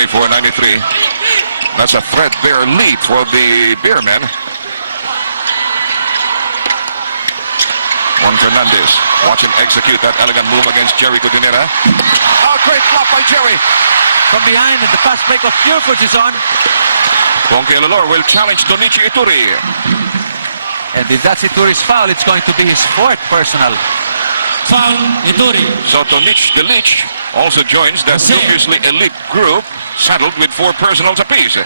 94-93. That's a threadbare lead for the Beermen. Juan Fernandez. Watch him execute that elegant move against Jerry Cudinera. Oh, great flop by Jerry. From behind, and the fast break of Purefoods is on. Ponke Lalor will challenge Tonichi Ituri. And if that's Ituri's foul, it's going to be his fourth personal. Foul, Ituri. So Tonichi the Leech also joins the previously elite group, saddled with 4 personals apiece.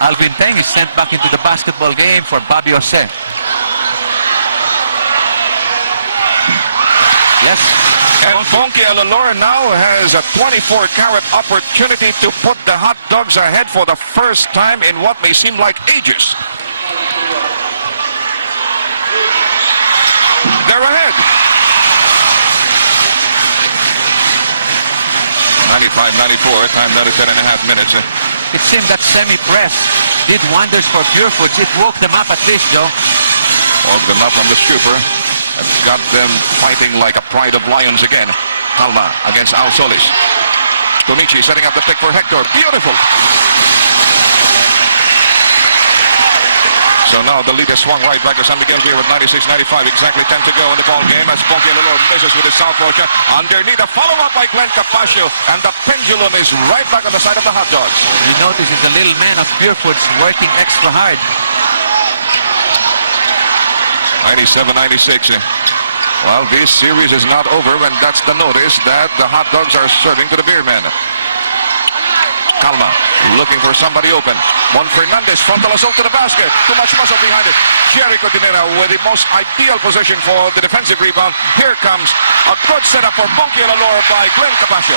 Alvin Teng is sent back into the basketball game for Bobby Jose. Yes. And Ponke Lalor now has a 24-carat opportunity to put the Hot Dogs ahead for the first time in what may seem like ages. They're ahead. 95-94, time that is 10.5 minutes. It seemed that semi-press did wonders for Purefoods. It woke them up at least, Joe. Woke them up from the stupor. And got them fighting like a pride of lions again. Calma against Al Solis. Tonichi setting up the pick for Hector. Beautiful. So now the lead is swung right back to San Miguel here with 96-95. Exactly 10 to go in the ball game as Ponke Lalor misses with his southpaw shot. Underneath a follow-up by Glenn Capaccio. And the pendulum is right back on the side of the Hot Dogs. You notice it's the little man of Purefoods working extra hard. 97-96. Well, this series is not over, and that's the notice that the Hot Dogs are serving to the Beermen. Calma, looking for somebody open. Juan Fernandez, frontal assault to the basket. Too much muscle behind it. Jerry Cudinera with the most ideal position for the defensive rebound. Here comes a good setup for Ponke Lalor by Glenn Capaccio.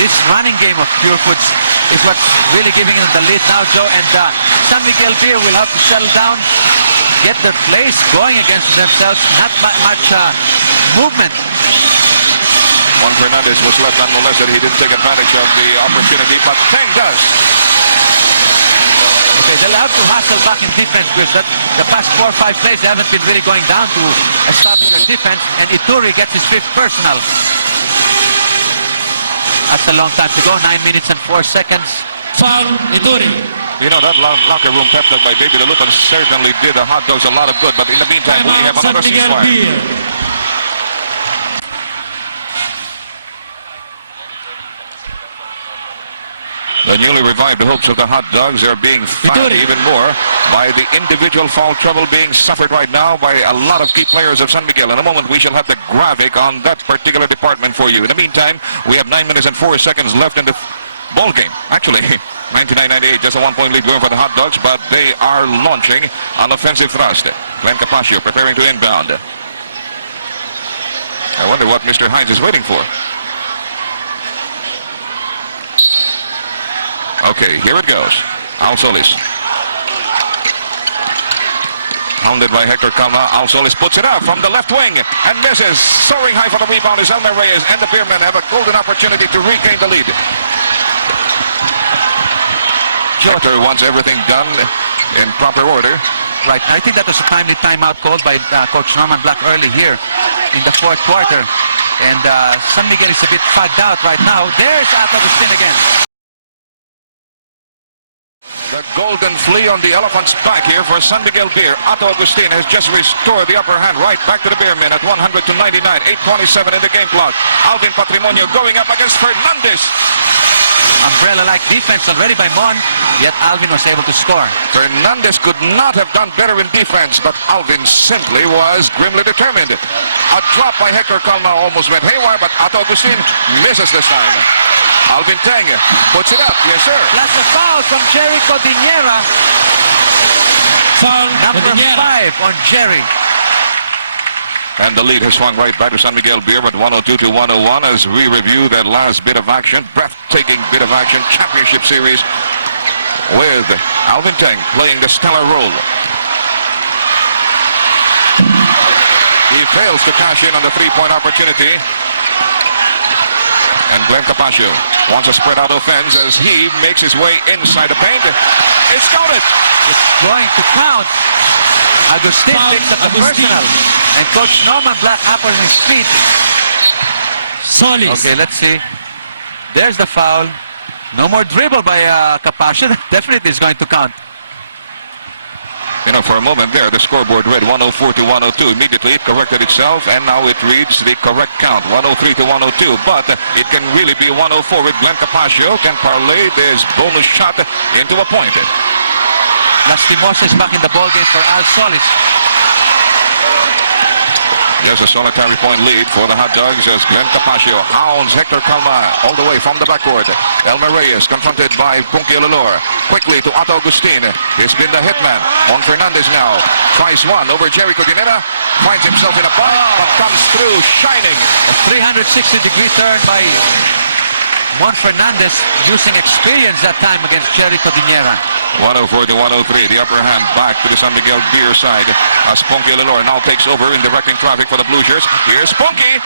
This running game of Purefoods is what's really giving them the lead now, Joe. And San Miguel Beer will have to settle down, get their plays going against themselves. Not much movement. Juan Fernandez was left unmolested. He didn't take advantage of the opportunity, but Teng does. Okay, they'll have to hustle back in defense, Chris. The past 4 or 5 plays, they haven't been really going down to establish their defense. And Ituri gets his 5th personal. That's a long time to go, 9 minutes and 4 seconds. Foul, Ituri. You know, that locker room pep talk by Baby Dalupan certainly did the Hot Dogs a lot of good, but in the meantime, we have another ceasefire. The newly revived hopes of the Hot Dogs are being fired even more by the individual foul trouble being suffered right now by a lot of key players of San Miguel. In a moment, we shall have the graphic on that particular department for you. In the meantime, we have 9 minutes and 4 seconds left in the ball game. Actually, 99-98, just a 1-point lead going for the Hot Dogs, but they are launching an offensive thrust. Glenn Capaccio preparing to inbound. I wonder what Mr. Hines is waiting for. Okay, here it goes. Al Solis. Hounded by Hector Calma. Al Solis puts it out from the left wing and misses. Soaring high for the rebound is Elmer Reyes, and the Beermen have a golden opportunity to regain the lead. Jotter wants everything done in proper order. Right, I think that was a timely timeout called by Coach Norman Black early here in the 4th quarter. And San Miguel is a bit fagged out right now. There's Ato Agustin again. The golden flea on the elephant's back here for San Miguel Beer. Otto Agustin has just restored the upper hand right back to the Beermen at 100-99. 8:27 in the game clock. Alvin Patrimonio going up against Fernandez. Umbrella-like defense already by Mon, yet Alvin was able to score. Fernandez could not have done better in defense, but Alvin simply was grimly determined. A drop by Hector Calma almost went haywire, but Otto Agustin misses this time. Alvin Teng puts it up. Yes, sir. That's a foul from Jerry Cudinera. Foul, Number Cudinera. 5 on Jerry. And the lead has swung right back to San Miguel Beer at 102-101 as we review that last bit of action, breathtaking bit of action, championship series with Alvin Teng playing the stellar role. He fails to cash in on the three-point opportunity. And Glenn Capaccio wants a spread out offense as he makes his way inside the paint. It's counted. It's going to count. Agustin picks up the personal. And Coach Norman Black up on his feet. Solis. Okay, let's see. There's the foul. No more dribble by Capaccio. Definitely is going to count. You know, for a moment there, the scoreboard read 104-102. Immediately it corrected itself, and now it reads the correct count, 103-102. But it can really be 104 if Glenn Capaccio can parlay this bonus shot into a point. Lastimosa is back in the ballgame for Al Solis. There's a solitary point lead for the Hotdogs as Glenn Capaccio hounds Hector Calma all the way from the backcourt. Elmer Reyes confronted by Punky Lalor. Quickly to Otto Agustin. He's been the hitman. On Fernandez now. Tries one over Jerry Codinera. Finds himself in a bind, but comes through shining. A 360-degree turn by Mon Fernandez, using experience that time against Jerry Codinera. 104-103, the upper hand back to the San Miguel Beer side as Punky Lalor now takes over in directing traffic for the Blue Shirts. Here's Punky.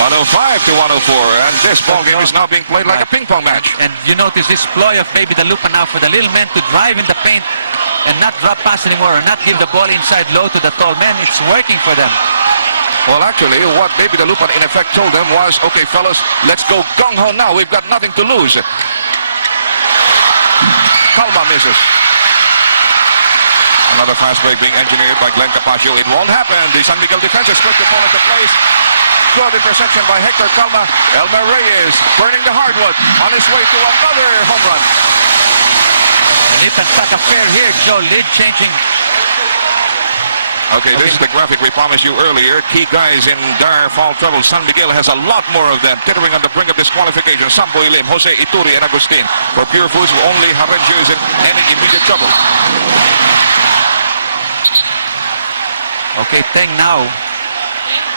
105-104, and this ball game is now being played like a ping pong match. And you notice this ploy of maybe the Lupa now for the little men to drive in the paint and not drop pass anymore, or not give the ball inside low to the tall men. It's working for them. Well, actually, what Baby the Lupan in effect told them was, okay, fellas, let's go gung-ho now. We've got nothing to lose. Calma misses. Another fast break being engineered by Glenn Capaccio. It won't happen. The San Miguel defense has put the ball into place. Good interception by Hector Calma. Elmer Reyes burning the hardwood on his way to another home run. Nip and cut affair here, Joe. Lead changing. Okay, this is the graphic we promised you earlier. Key guys in dire foul trouble. San Miguel has a lot more of them, teetering on the brink of disqualification. Sambo Ilim, Jose Ituri, and Agustin. For Purefoods, only Harenjo is in any immediate trouble. Okay, Teng now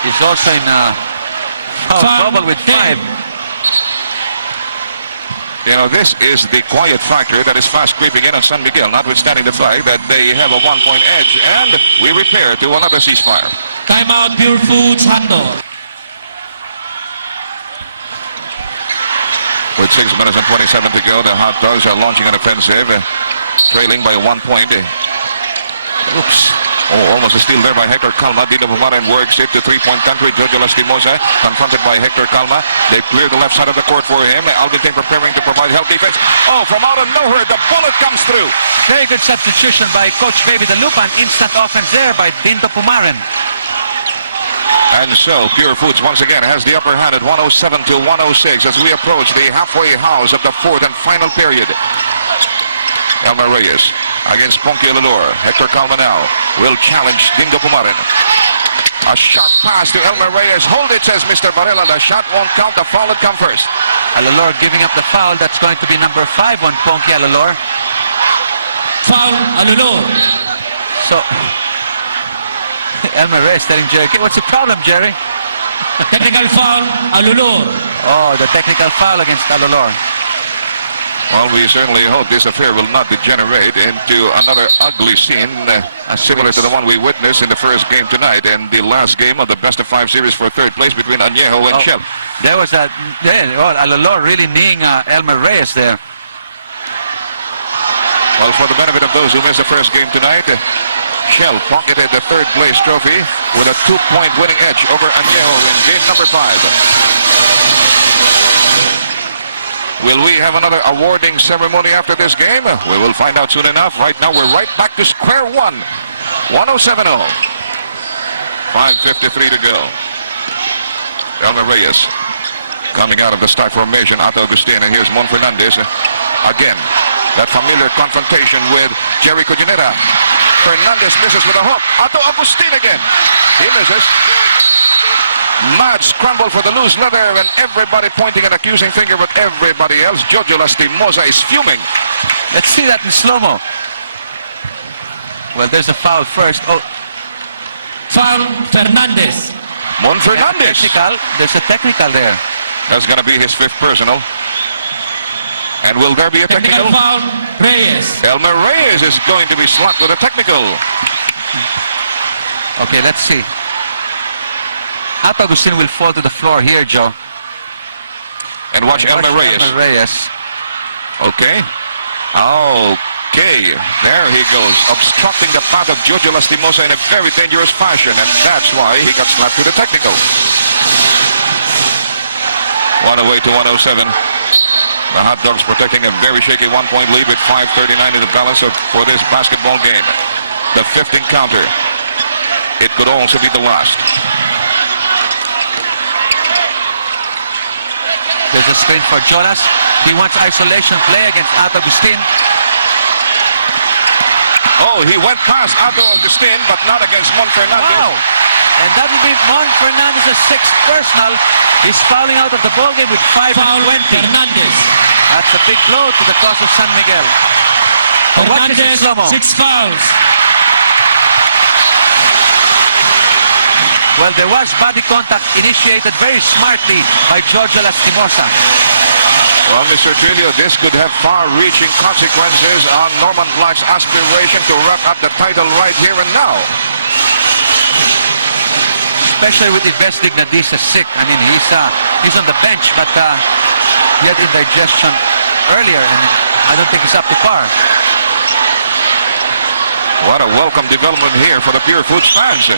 is also in foul trouble with 5. You know, this is the quiet factor that is fast creeping in on San Miguel, notwithstanding the fact that they have a one-point edge, and we repair to another ceasefire. Timeout, Purefoods, Hotdogs. With 6 minutes and 27 to go, the Hotdogs are launching an offensive, trailing by 1 point. Oops. Oh, almost a steal there by Hector Calma. Dino Pumaren works it to three-point country. Jojo Lastimosa confronted by Hector Calma. They clear the left side of the court for him. Alvin Teng preparing to provide help defense. Oh, from out of nowhere, the bullet comes through. Very good substitution by Coach Baby the Lupan. Instant offense there by Dinto Pumaren. And so, Purefoods once again has the upper hand at 107-106 as we approach the halfway house of the fourth and final period. Elmer Reyes against Punky Lalor. Hector Calma now will challenge Dingo Pumaren. A shot pass to Elmer Reyes. Hold it, says Mr. Varela. The shot won't count. The foul will come first. Alalor giving up the foul. That's going to be number 5 on Punky Alalor. Foul, Alulor. So, Elmer Reyes telling Jerry, what's the problem, Jerry? Technical foul, Alulor. Oh, the technical foul against Alalor. Well, we certainly hope this affair will not degenerate into another ugly scene similar to the one we witnessed in the first game tonight and the last game of the best-of-5 series for third place between Añejo and Shell. There was a, Alalor really kneeing Elmer Reyes there. Well, for the benefit of those who missed the first game tonight, Shell pocketed the third-place trophy with a 2-point winning edge over Añejo in game number 5. Will we have another awarding ceremony after this game? We will find out soon enough. Right now, we're right back to square one. 107-0. 5:53 to go. Elmer Reyes coming out of the start formation. Otto Agustin, and here's Mon Fernandez. Again, that familiar confrontation with Jerry Codinera. Fernandez misses with a hook. Otto Agustin again. He misses. Mad scramble for the loose leather, and everybody pointing an accusing finger at everybody else. Jojo Lastimosa is fuming. Let's see that in slow-mo. Well, there's a foul first. Oh, Foul Fernandez. Mon Fernandez. There's a technical there. That's going to be his 5th personal. And will there be a Technical technical? foul Reyes. Elmer Reyes is going to be slapped with a technical. Okay, let's see. Ato Agustin will fall to the floor here, Joe. And watch Elmer Reyes. Elmer Reyes. Okay. Okay. There he goes. Obstructing the path of Jojo Lastimosa in a very dangerous fashion. And that's why he got slapped with a technical. 108 to 107. The Hotdogs protecting a very shaky 1-point lead with 5:39 in the balance for this basketball game. The 5th encounter. It could also be the last. There's a screen for Jonas. He wants isolation play against Ato Agustin. Oh, he went past Ato Agustin, but not against Mon Fernandez. Wow! And that will be Mon Fernandez's 6th personal. He's fouling out of the ballgame with 5:20. Fernandez. That's a big blow to the cause of San Miguel. Oh, watch this in Fernandez, slow-mo. 6 fouls. Well, there was body contact initiated very smartly by Giorgio Lastimosa. Well, Mr. Trillo, this could have far-reaching consequences on Norman Black's aspiration to wrap up the title right here and now. Especially with his best league, Nadisa sick. I mean, he's on the bench, but he had indigestion earlier, and I don't think he's up to par. What a welcome development here for the Purefoods fans.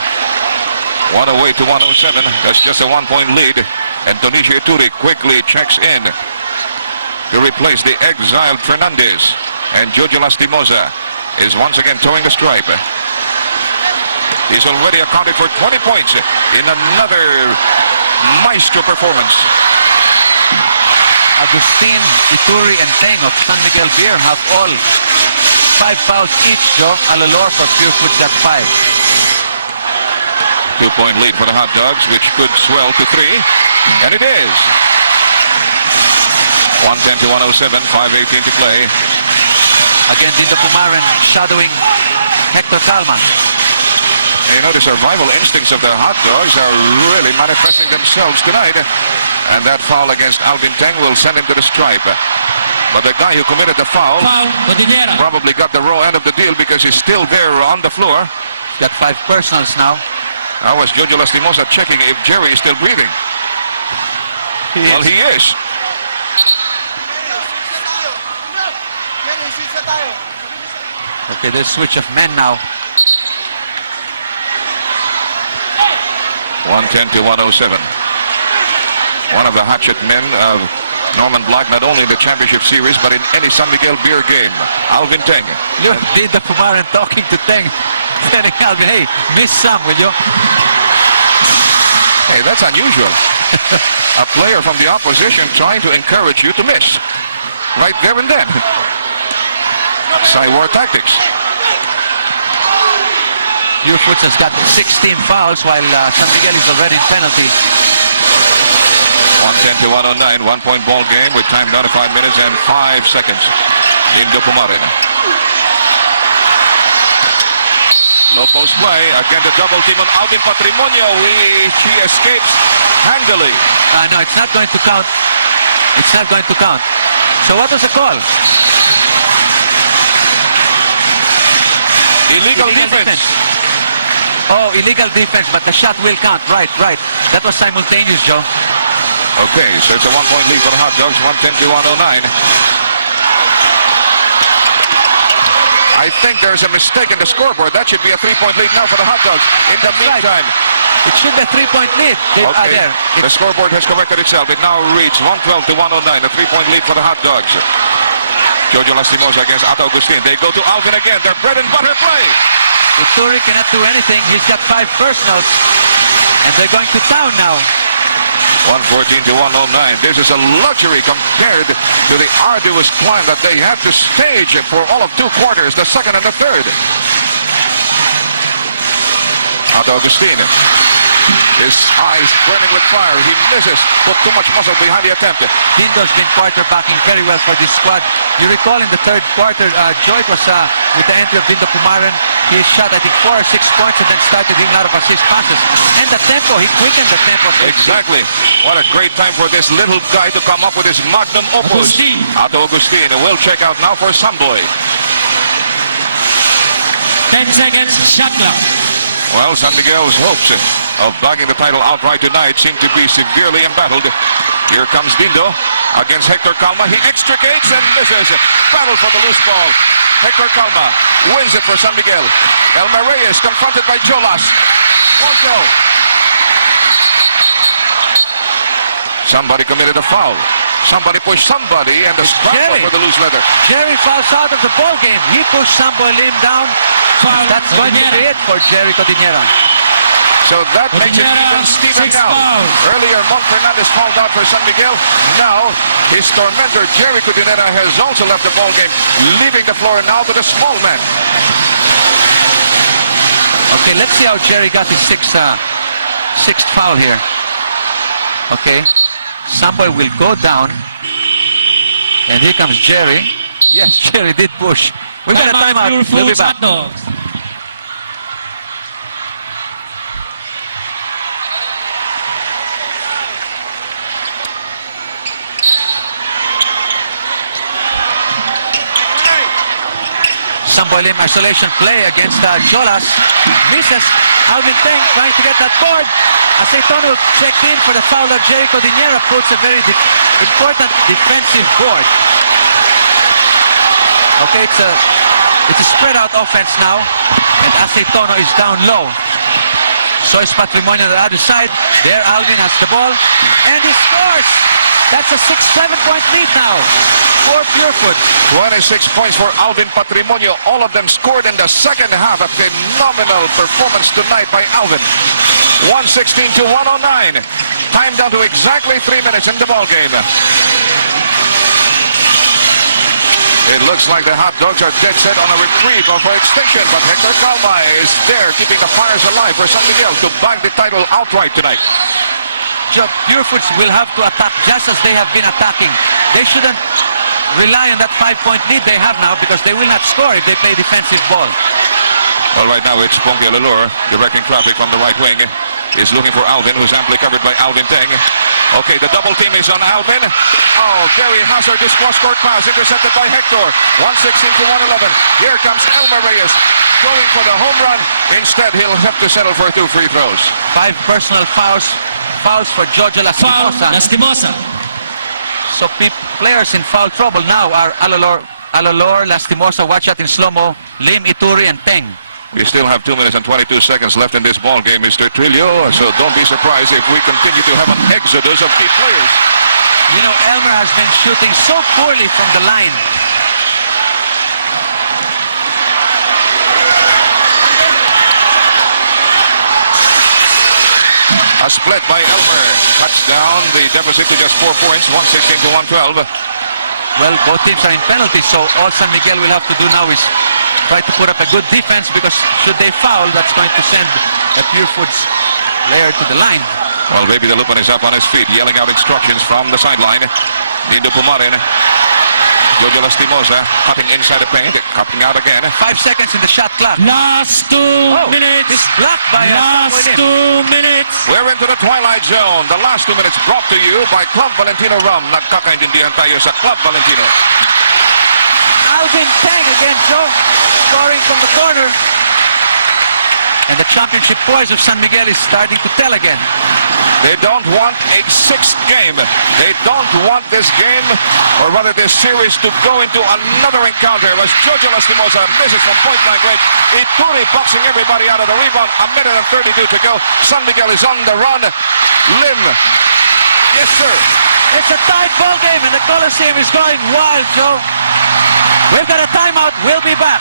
108 to 107. That's just a 1-point lead. And Tonicio Ituri quickly checks in to replace the exiled Fernandez. And Jojo Lastimosa is once again towing the stripe. He's already accounted for 20 points in another maestro performance. Agustin, Ituri, and Teng of San Miguel Beer have all 5 fouls each, Joe. Alalor for Purefoods got 5. 2-point lead for the Hotdogs, which could swell to 3. And it is. 110 to 107, 5:18 to play. Again, Dindo Pumaren shadowing Hector Calma. You know, the survival instincts of the Hotdogs are really manifesting themselves tonight. And that foul against Alvin Teng will send him to the stripe. But the guy who committed the foul probably got the raw end of the deal because he's still there on the floor. He's got 5 personals now. Now was Jojo Lastimosa checking if Jerry is still breathing. Well, he is. Okay, there's switch of men now. 110 to 107. One of the hatchet men of Norman Black, not only in the championship series, but in any San Miguel Beer game. Alvin Teng. Look, Dindo Pumaren talking to Teng. Telling Alvin, hey, miss some, will you? Hey, that's unusual. A player from the opposition trying to encourage you to miss. Right there and then. Psy-war tactics. Purefoods has got 16 fouls while San Miguel is already in penalty. 110 to 109, 1-point ball game with time down to 5 minutes and 5 seconds. Dindo Pumaren. Low post play. Again, the double team on Alvin Patrimonio, which he escapes handily. No, it's not going to count. It's not going to count. So what was the call? Illegal defense. Oh, illegal defense, but the shot will count. Right, right. That was simultaneous, Joe. Okay, so it's a 1-point lead for the Hotdogs, 110 to 109. I think there's a mistake in the scoreboard. That should be a 3-point lead now for the Hotdogs. In the meantime, it should be a 3-point lead. Okay, the scoreboard has corrected itself. It now reads 112 to 109, a 3-point lead for the Hotdogs. Jojo Lastimosa against Ato Agustin. They go to Alvin again. Their bread and butter play. Ituri cannot do anything. He's got 5 personals. And they're going to town now. 114 to 109. This is a luxury compared to the arduous climb that they had to stage for all of 2 quarters, the second and the third. Ato Agustin. His eyes burning with fire. He misses. Put too much muscle behind the attempt. Dindo's been quarterbacking very well for this squad. You recall in the third quarter, Joy was with the entry of Dindo Pumaran. He shot, I think, 4 or 6 points and then started giving a lot of assist passes. And the tempo, he quickened the tempo. Exactly. What a great time for this little guy to come up with his magnum opus. Agustin. Otto Agustin will check out now for Samboy. 10 seconds, shot clock. Well, San Miguel's hopes of bagging the title outright tonight seem to be severely embattled. Here comes Dindo against Hector Calma. He extricates and misses. Battle for the loose ball. Hector Calma wins it for San Miguel. Elmer Reyes confronted by Jolas. Won't go. Somebody committed a foul. Somebody pushed somebody, and the scramble for the loose leather. Jerry falls out of the ball game. He pushed Samboy Lim down. Foul. That's going to be it for Jerry Codinera. So that makes it Codinera, even Steven 6 now. fouls. Earlier, Mon Fernandez fouled out for San Miguel. Now, his tormentor, Jerry Codinera, has also left the ball game, leaving the floor now to the small man. Okay, let's see how Jerry got his sixth foul here. Okay, Samboy will go down. And here comes Jerry. Yes, Jerry did push. We've got a timeout. We'll be Purefoods back. Hotdogs. Samboy Lim isolation play against Jolas. Misses. Alvin Peng trying to get that board. Aceitono checked in for the foul that Jerry Codinera puts a very important defensive board. Okay, it's a spread out offense now. And Aceitono is down low. So is Patrimonio on the other side. There Alvin has the ball. And he scores! That's a 6-7 point lead now for Purefoods. 26 points for Alvin Patrimonio. All of them scored in the second half. A phenomenal performance tonight by Alvin. 116 to 109. Time down to exactly 3 minutes in the ball game. It looks like the Hotdogs are dead set on a retreat or for extinction, but Hector Calma is there keeping the fires alive for San Miguel to bag the title outright tonight. Purefoods will have to attack just as they have been attacking. They shouldn't rely on that 5-point lead they have now because they will not score if they play defensive ball. Well, right now it's Ponky Alalur directing traffic from the right wing. He's looking for Alvin, who's amply covered by Alvin Peng. Okay, the double team is on Alvin. Oh, Gary Hazard just cross-court pass intercepted by Hector. 116 to 111. Here comes Elmer Reyes going for the home run. Instead, he'll have to settle for 2 free throws. 5 personal fouls for Jojo Foul, Lastimosa. Lastimosa. So players in foul trouble now are Alalor, Lastimosa, watch out in slow-mo, Lim, Ituri, and Peng. We still have 2 minutes and 22 seconds left in this ball game, Mr. Trillo. So don't be surprised if we continue to have an exodus of key players. You know, Elmer has been shooting so poorly from the line. A split by Elmer cuts down the deficit to just 4 points, 116 to 112. Well, both teams are in penalties, so all San Miguel will have to do now is try to put up a good defense because should they foul, that's going to send a Purefoods player to the line. Well, Baby the Lupin is up on his feet, yelling out instructions from the sideline. Dindo Pumaran. Jojo Lastimosa cutting inside the paint, cutting out again. 5 seconds in the shot clock. Last 2 minutes. It's blocked by Last 2 minutes. We're into the twilight zone. The last 2 minutes brought to you by Club Valentino Rum. Nagkakaintindihan tayo sa Club Valentino. Alvin Peng again, Joe, scoring from the corner. And the championship poise of San Miguel is starting to tell again. They don't want a 6th game. They don't want this game, or rather this series, to go into another encounter. As Jojo Lastimosa misses from point-blank range. Ituri boxing everybody out of the rebound. 1 minute and 32 to go. San Miguel is on the run. Lim. Yes, sir. It's a tight ball game, and the Coliseum is going wild, Joe. We've got a timeout. We'll be back.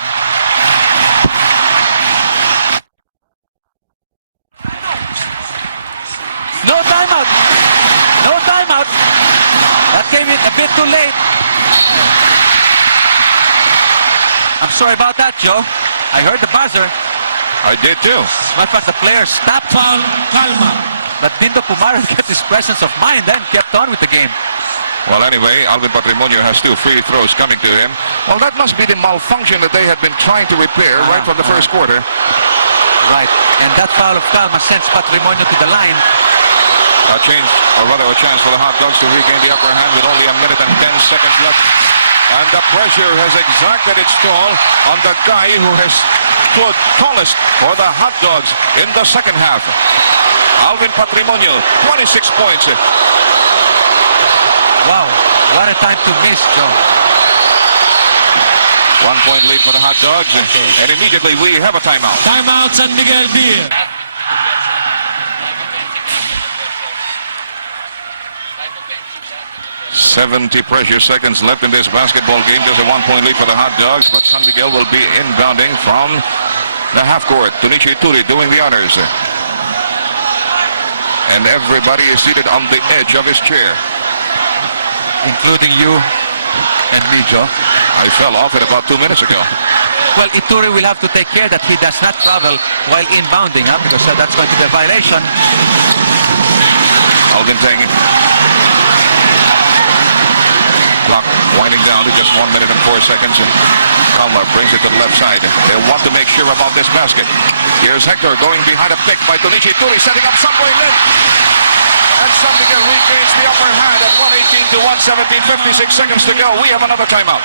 No timeout. No timeout. That came in a bit too late. I'm sorry about that, Joe. I heard the buzzer. I did too. Matter of fact, the player stopped. Foul, Kalma. But Dindo Pumaran kept his presence of mind and kept on with the game. Well, anyway, Alvin Patrimonio has 2 free throws coming to him. Well, that must be the malfunction that they had been trying to repair right from the first quarter. Right. And that foul of Kalma sends Patrimonio to the line. A change, or rather a chance for the Hotdogs to regain the upper hand with only 1 minute and 10 seconds left. And the pressure has exacted its toll on the guy who has stood tallest for the Hotdogs in the second half. Alvin Patrimonio, 26 points. Wow, what a time to miss, Joe. 1 point lead for the Hotdogs. And immediately we have a timeout. Timeout San Miguel Beer. 70 pressure seconds left in this basketball game. Just a 1 point lead for the Hotdogs, but San Miguel will be inbounding from the half court. Tunichi Turi doing the honors. And everybody is seated on the edge of his chair, Including you and me, Joe. I fell off it about 2 minutes ago. Well, Ituri will have to take care that he does not travel while inbounding, because that's going to be a violation. Alvin Teng. Clock winding down to just 1 minute and 4 seconds. And Kalmar brings it to the left side. They want to make sure about this basket. Here's Hector going behind a pick by Tunichi Turi, setting up somewhere in. And San Miguel regains the upper hand at 118 to 117, 56 seconds to go. We have another timeout.